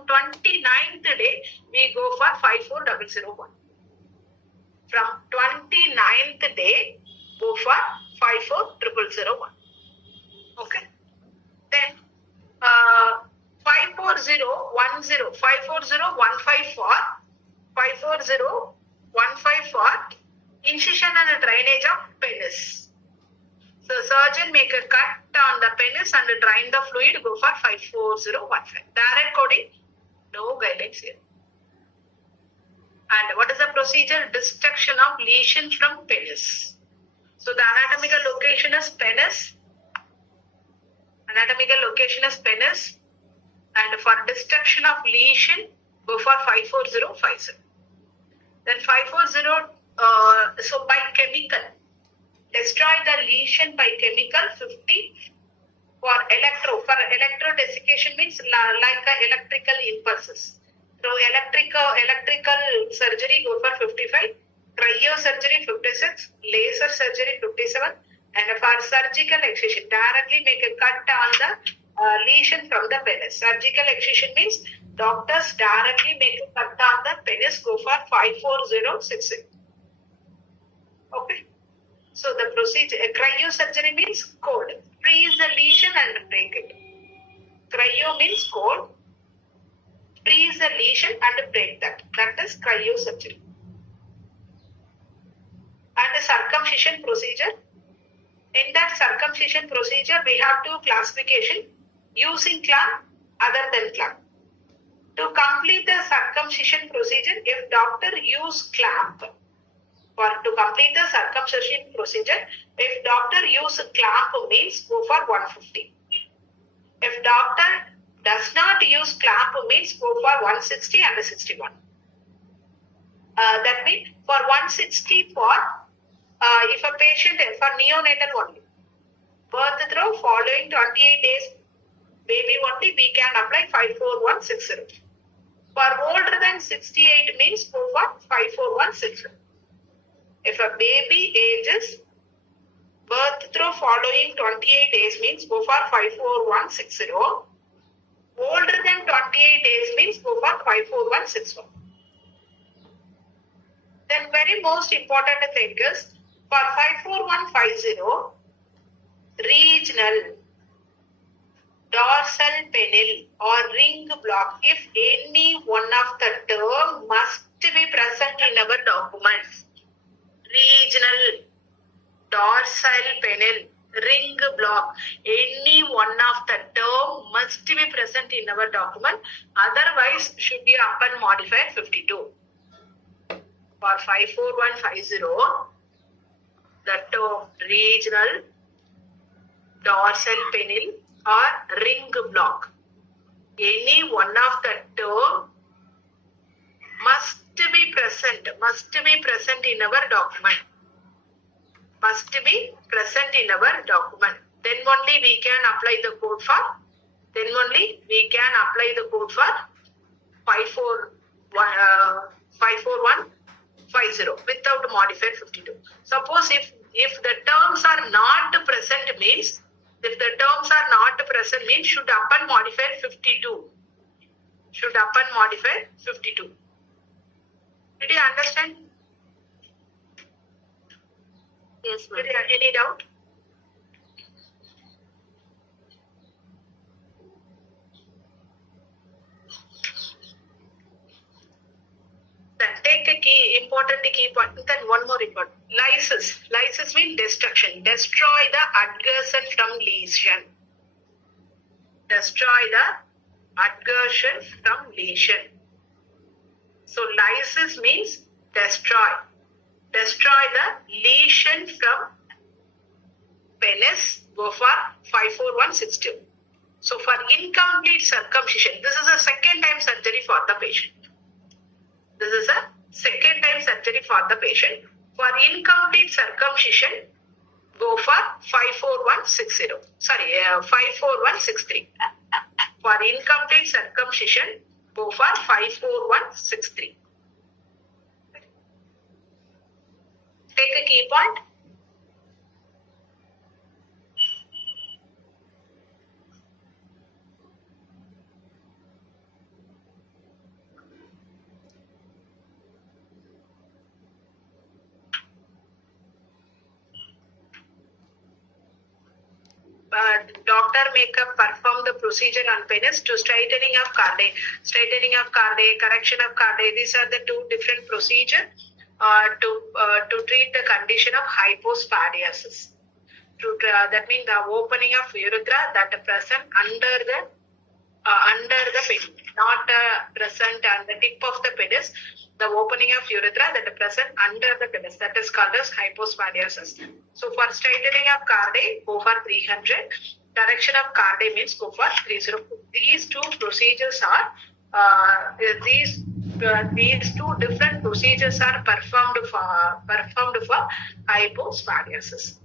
29th day we go for 54001. From 29th day go for 54001. Okay. Then 54015 for 54015 for incision and drainage of penis. So surgeon make a cut on the penis and drain the fluid, go for 54015. Direct coding, no guidelines here. And what is the procedure? Destruction of lesion from penis. So the anatomical location is penis. Anatomical location is penis. And for destruction of lesion, go for 54050. Then 540, so by chemical, destroy the lesion by chemical 50. For electro desiccation means like electrical impulses. So electrical surgery go for 55, cryosurgery 56, laser surgery 57, and for surgical excision, directly make a cut on the lesion from the penis. Surgical excision means doctors directly make a cut on the penis, go for 54066. Okay. So the procedure, cryosurgery means cold. Freeze the lesion and break it. Cryo means cold. Freeze the lesion and break that. That is cryosurgery. And the circumcision procedure. In that circumcision procedure, we have two classification: using clamp, other than clamp. To complete the circumcision procedure, if doctor use clamp, to complete the circumcision procedure, if doctor use clamp means go for 150. If doctor does not use clamp means go for 160 and 61. That means for 160 for if a patient for neonatal only, birth through following 28 days baby only, we can apply 54160. For older than 68 means go for 54160. If a baby ages birth through following 28 days means go for 54160. Older than 28 days means go for 54161. Then very most important thing is for 54150, regional, dorsal penile or ring block, if any one of the term must be present in our documents. Regional, dorsal penile, ring block, any one of the term must be present in our document. Otherwise, should be upon modifier 52. For 54150, the term regional, dorsal penile or ring block, any one of the term must be present in our document. Must be present in our document. Then only we can apply the code for. Then only we can apply the code for 54150 without modifier 52. Suppose if the terms are not present means, should upon modifier 52. Should upon modifier 52. Did you understand? Yes, ma'am. Any doubt? Then take a important key point. Then one more important. Lysis. Lysis means destruction. Destroy the adhesion from lesion. Destroy the adhesion from lesion. So lysis means destroy. Destroy the lesion from penis. Go for 54160. So for incomplete circumcision, this is a second time surgery for the patient. This is a second time surgery for the patient. For incomplete circumcision, go for 54160. 54163. For incomplete circumcision, go for 54163. Take a key point. doctor perform the procedure on penis to straightening of cardiac, correction of cardiac. These are the two different procedures to treat the condition of hypospadiasis. That means the opening of urethra that is present under the penis, not present on the tip of the penis. The opening of urethra that is present under the penis, that is called as hypospadiasis. So for straightening of cardiac, go for 300. Correction of cardiac means go for 300. These two procedures are these two different procedures are performed for hypospadiasis.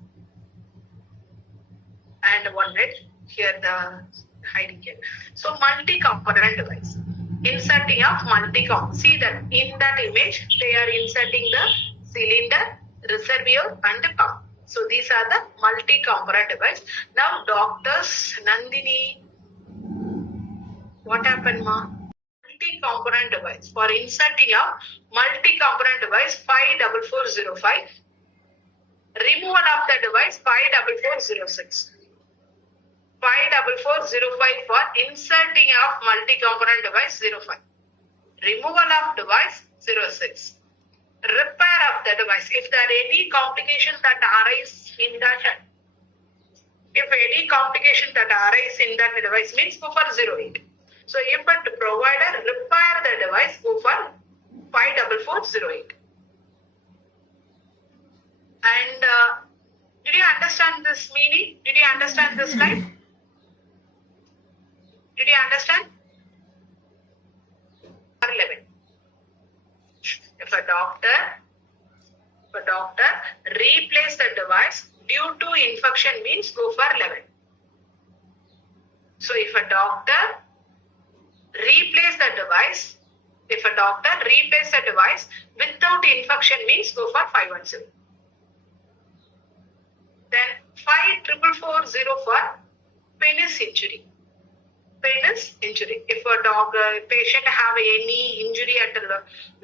And one minute, here the hiding here. So multi-component device. Inserting of multi-component. See that in that image, they are inserting the cylinder, reservoir and pump. So these are the multi-component device. Now doctors, Nandini, what happened ma? Multi-component device. For inserting of multi-component device 54405. Removal of the device 54406. 54405 for inserting of multi-component device 05. Removal of device 06. Repair of the device. If there are any complications that arise in that, device means go for 08. So if the provider repair the device, go for 54408. And did you understand this meaning? Did you understand this slide? Did you understand? 11. If a doctor replace the device due to infection means go for 11. So if a doctor replace the device without infection means go for 517. Then 54440 for penis injury. If a patient have any injury at the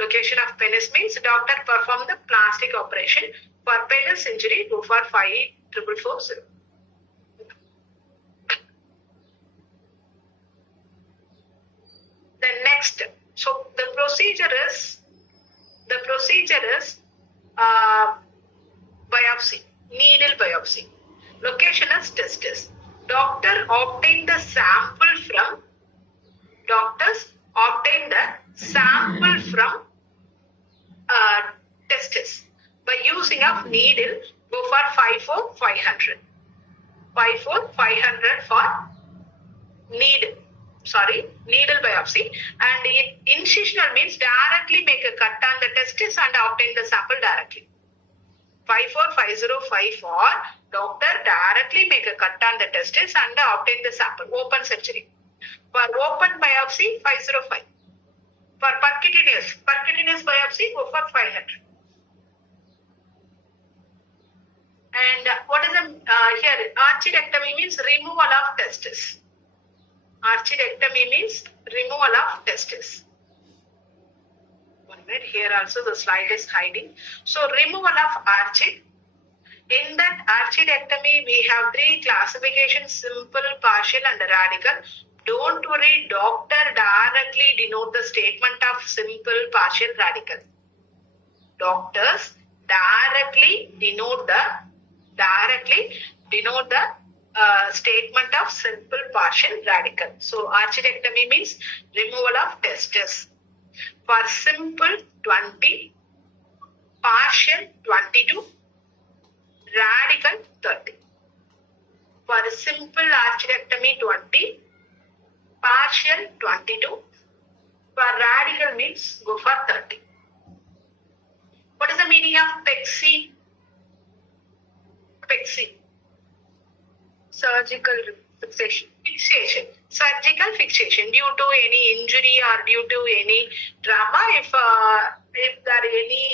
location of penis means doctor perform the plastic operation. For penis injury, go for 54440. Then next, so the procedure is biopsy, needle biopsy. Location is testis. Doctors obtain the sample from testis by using of needle. Go for 54500. 54500 for needle biopsy. And incisional means directly make a cut on the testis and obtain the sample directly. 54505 for doctor directly make a cut on the testis and obtain the sample. Open surgery. For open biopsy, 505. For percutaneous biopsy, go for 500. And what is here? Archidectomy means removal of testis. Archidectomy means removal of testis. 1 minute. Here also the slide is hiding. So removal of archid. In that archidectomy, we have 3 classifications: simple, partial, and radical. Don't worry, doctor directly denote the statement of simple, partial, radical. Doctors directly denote the statement of simple, partial, radical. So archidectomy means removal of testis. For simple 20, partial 22, radical 30. For simple archidectomy 20, partial 22. For radical means go for 30. What is the meaning of PECC? PECC. Surgical fixation. Surgical fixation due to any injury or due to any trauma. If there are any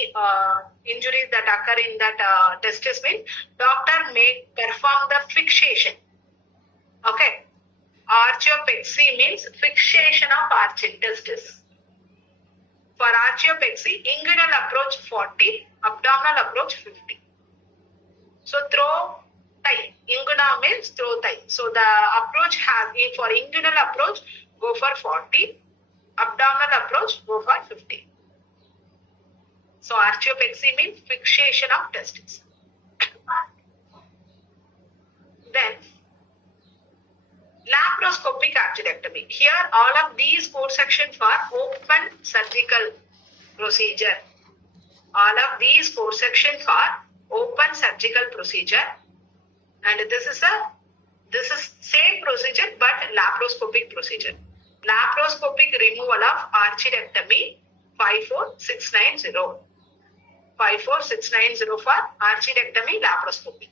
injuries that occur in that testis means doctor may perform the fixation. Okay. Archiopexy means fixation of testis. For archiopexy, inguinal approach 40, abdominal approach 50. So through thigh. Inguna means through thigh. So the approach has, for inguinal approach, go for 40. Abdominal approach, go for 50. So archiopexy means fixation of testes. Then laparoscopic archirectomy. Here all of these four sections are open surgical procedure. All of these four sections are open surgical procedure, and this is same procedure but laparoscopic procedure. Laparoscopic removal of archirectomy 54690. 54690 for archirectomy laparoscopy.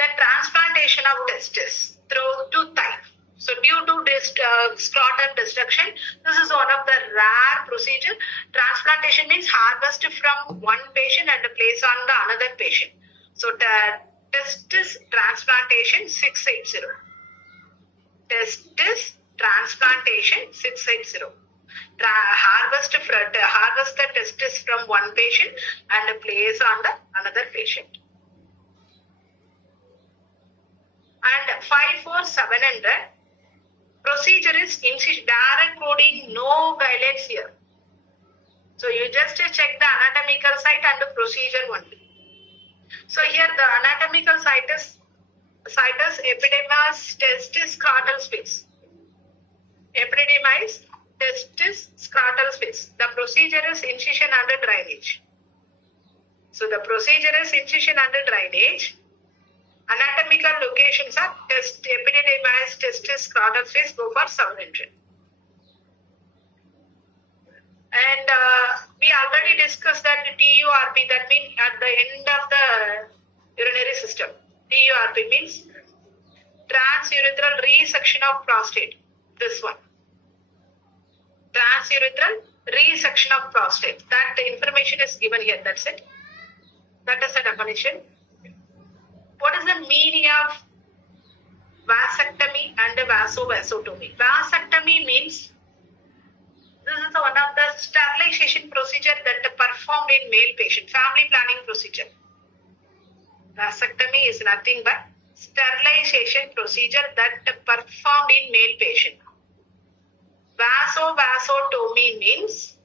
The transplantation of testis throat to thigh. So due to this scrotum destruction, this is one of the rare procedure. Transplantation means harvest from one patient and place on the another patient. So the testis transplantation 680. Testis transplantation 680. Harvest the testis from one patient and place on the another patient. And 54700 procedure is incision, direct coding, no guidelines here. So you just check the anatomical site and the procedure only. So here the anatomical site is epidermis testis scrotal space. Epidermis testis scrotal space. The procedure is incision under drainage. So the procedure is incision under drainage. Anatomical locations are epidermis testis scrotal space, go for 700. And we already discussed that TURP, that means at the end of the urinary system. TURP means transurethral resection of prostate. This one. Transurethral resection of prostate. That information is given here. That's it. That is the definition. What is the meaning of vasectomy and vasovasotomy? Vasectomy means this is one of the sterilization procedure that performed in male patient, family planning procedure. Vasectomy is nothing but sterilization procedure that performed in male patient. Vasovasotomy means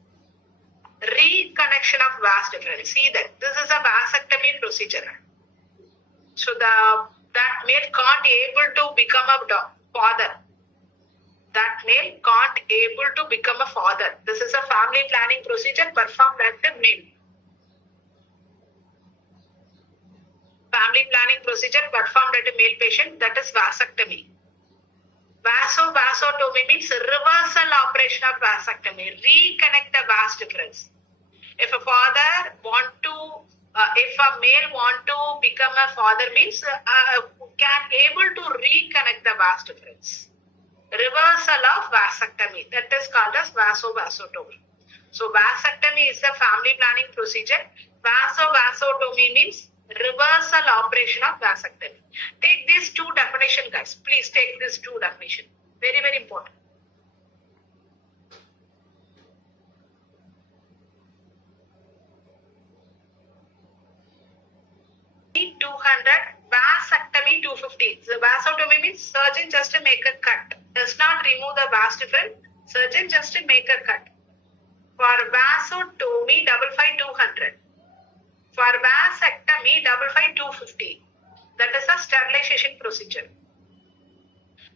reconnection of vas deferens. See that this is a vasectomy procedure. So that male can't able to become a father. That male can't able to become a father. This is a family planning procedure performed at the male. Family planning procedure performed at a male patient, that is vasectomy. Vasovasotomy means reversal operation of vasectomy. Reconnect the vas deferens. If a male want to become a father means can able to reconnect the vas deferens. Reversal of vasectomy, that is called as vasovasotomy. So vasectomy is the family planning procedure. Vasovasotomy means reversal operation of vasectomy. Take these two definitions, guys. Please take these two definitions. Very, very important. 200, vasectomy 250. The vasotomy means surgeon just to make a cut. Does not remove the vas deferens. Surgeon just to make a cut. For vasotomy 55200. For vasectomy 55250. That is a sterilization procedure.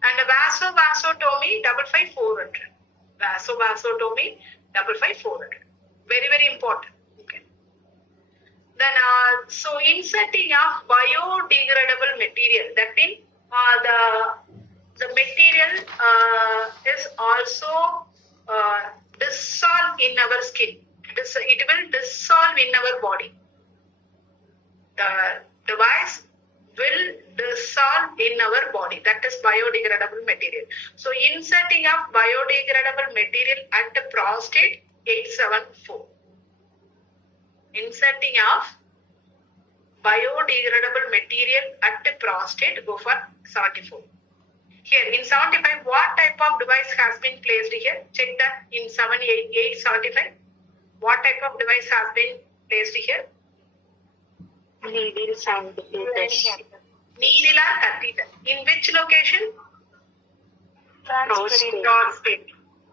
And vasovasotomy 55400. Vasovasotomy 55400. Very, very important. Then, so inserting of biodegradable material, that means the material is also dissolved in our skin. It will dissolve in our body. The device will dissolve in our body. That is biodegradable material. So inserting of biodegradable material at the prostate 874. Inserting of biodegradable material at the prostate, go for 74. Here in 75, what type of device has been placed here? Check that in 78, 75. What type of device has been placed here? Needles and catheters. Needle or catheter. In which location? Prostate.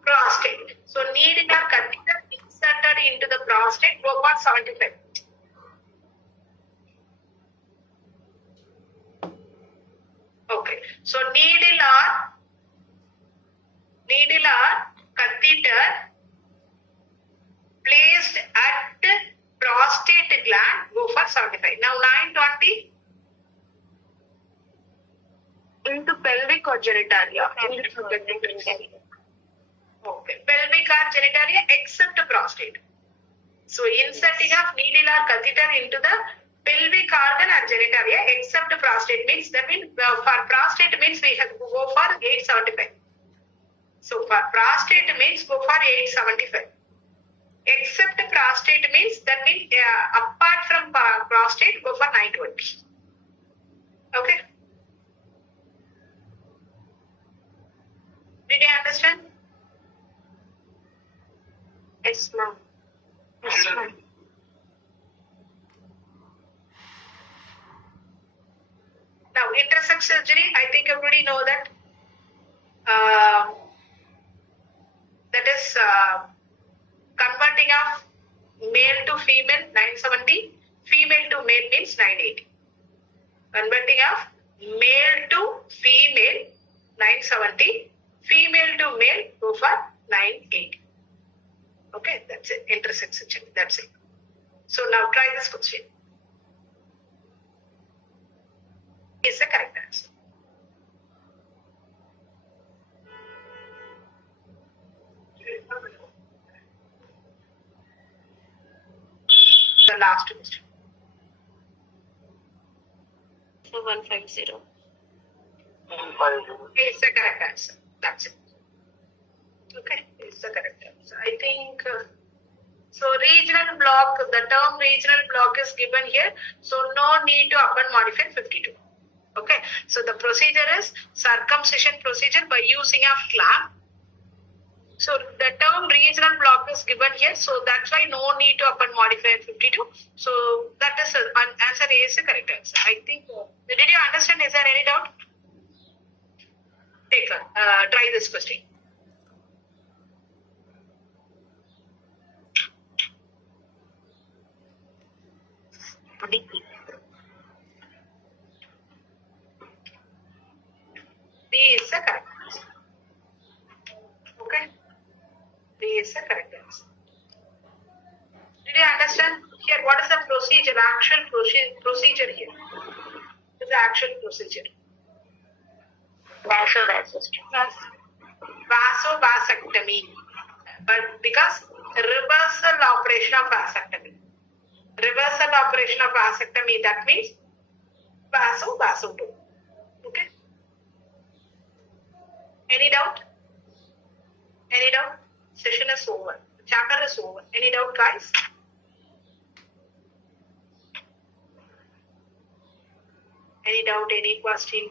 Prostate. So needle or catheter inserted into the prostate, go for 75. Okay. So needle or catheter placed at prostate gland, go for 75. Now 920. Into pelvic or genitalia. Okay. Pelvic or genitalia except prostate. So inserting of needle or catheter into the pelvic organ or genitalia except prostate means, that means for prostate means we have to go for 875. So for prostate means go for 875. Except prostate means, that means apart from prostate go for 920. Okay. Did you understand? Yes, ma'am. Yes, ma'am. Now, intersex surgery, I think everybody know that. That is converting of male to female 970, female to male means 980. Converting of male to female 970, female to male go for 980. Okay, that's it. Intersex surgery, that's it. So now try this question. Is the correct answer. The last question. So 150. Is the correct answer. That's it. Okay, it's the correct answer. I think so. Regional block, the term regional block is given here, so no need to up and modify 52. Okay, so the procedure is circumcision procedure by using a clamp. So the term regional block is given here, so that's why no need to up and modify 52. So that is answer A is the correct answer. I think. Did you understand? Is there any doubt? Take try this question. B is the correct answer. Okay. B is the correct answer. Did you understand? Here, what is the procedure? Actual procedure here. What is the actual procedure? Vasectomy. But because reversal operation of vasectomy. Reversal operation of vasectomy, that means vaso-two. Okay. Any doubt? Any doubt? Session is over. Chapter is over. Any doubt, guys? Any doubt? Any question?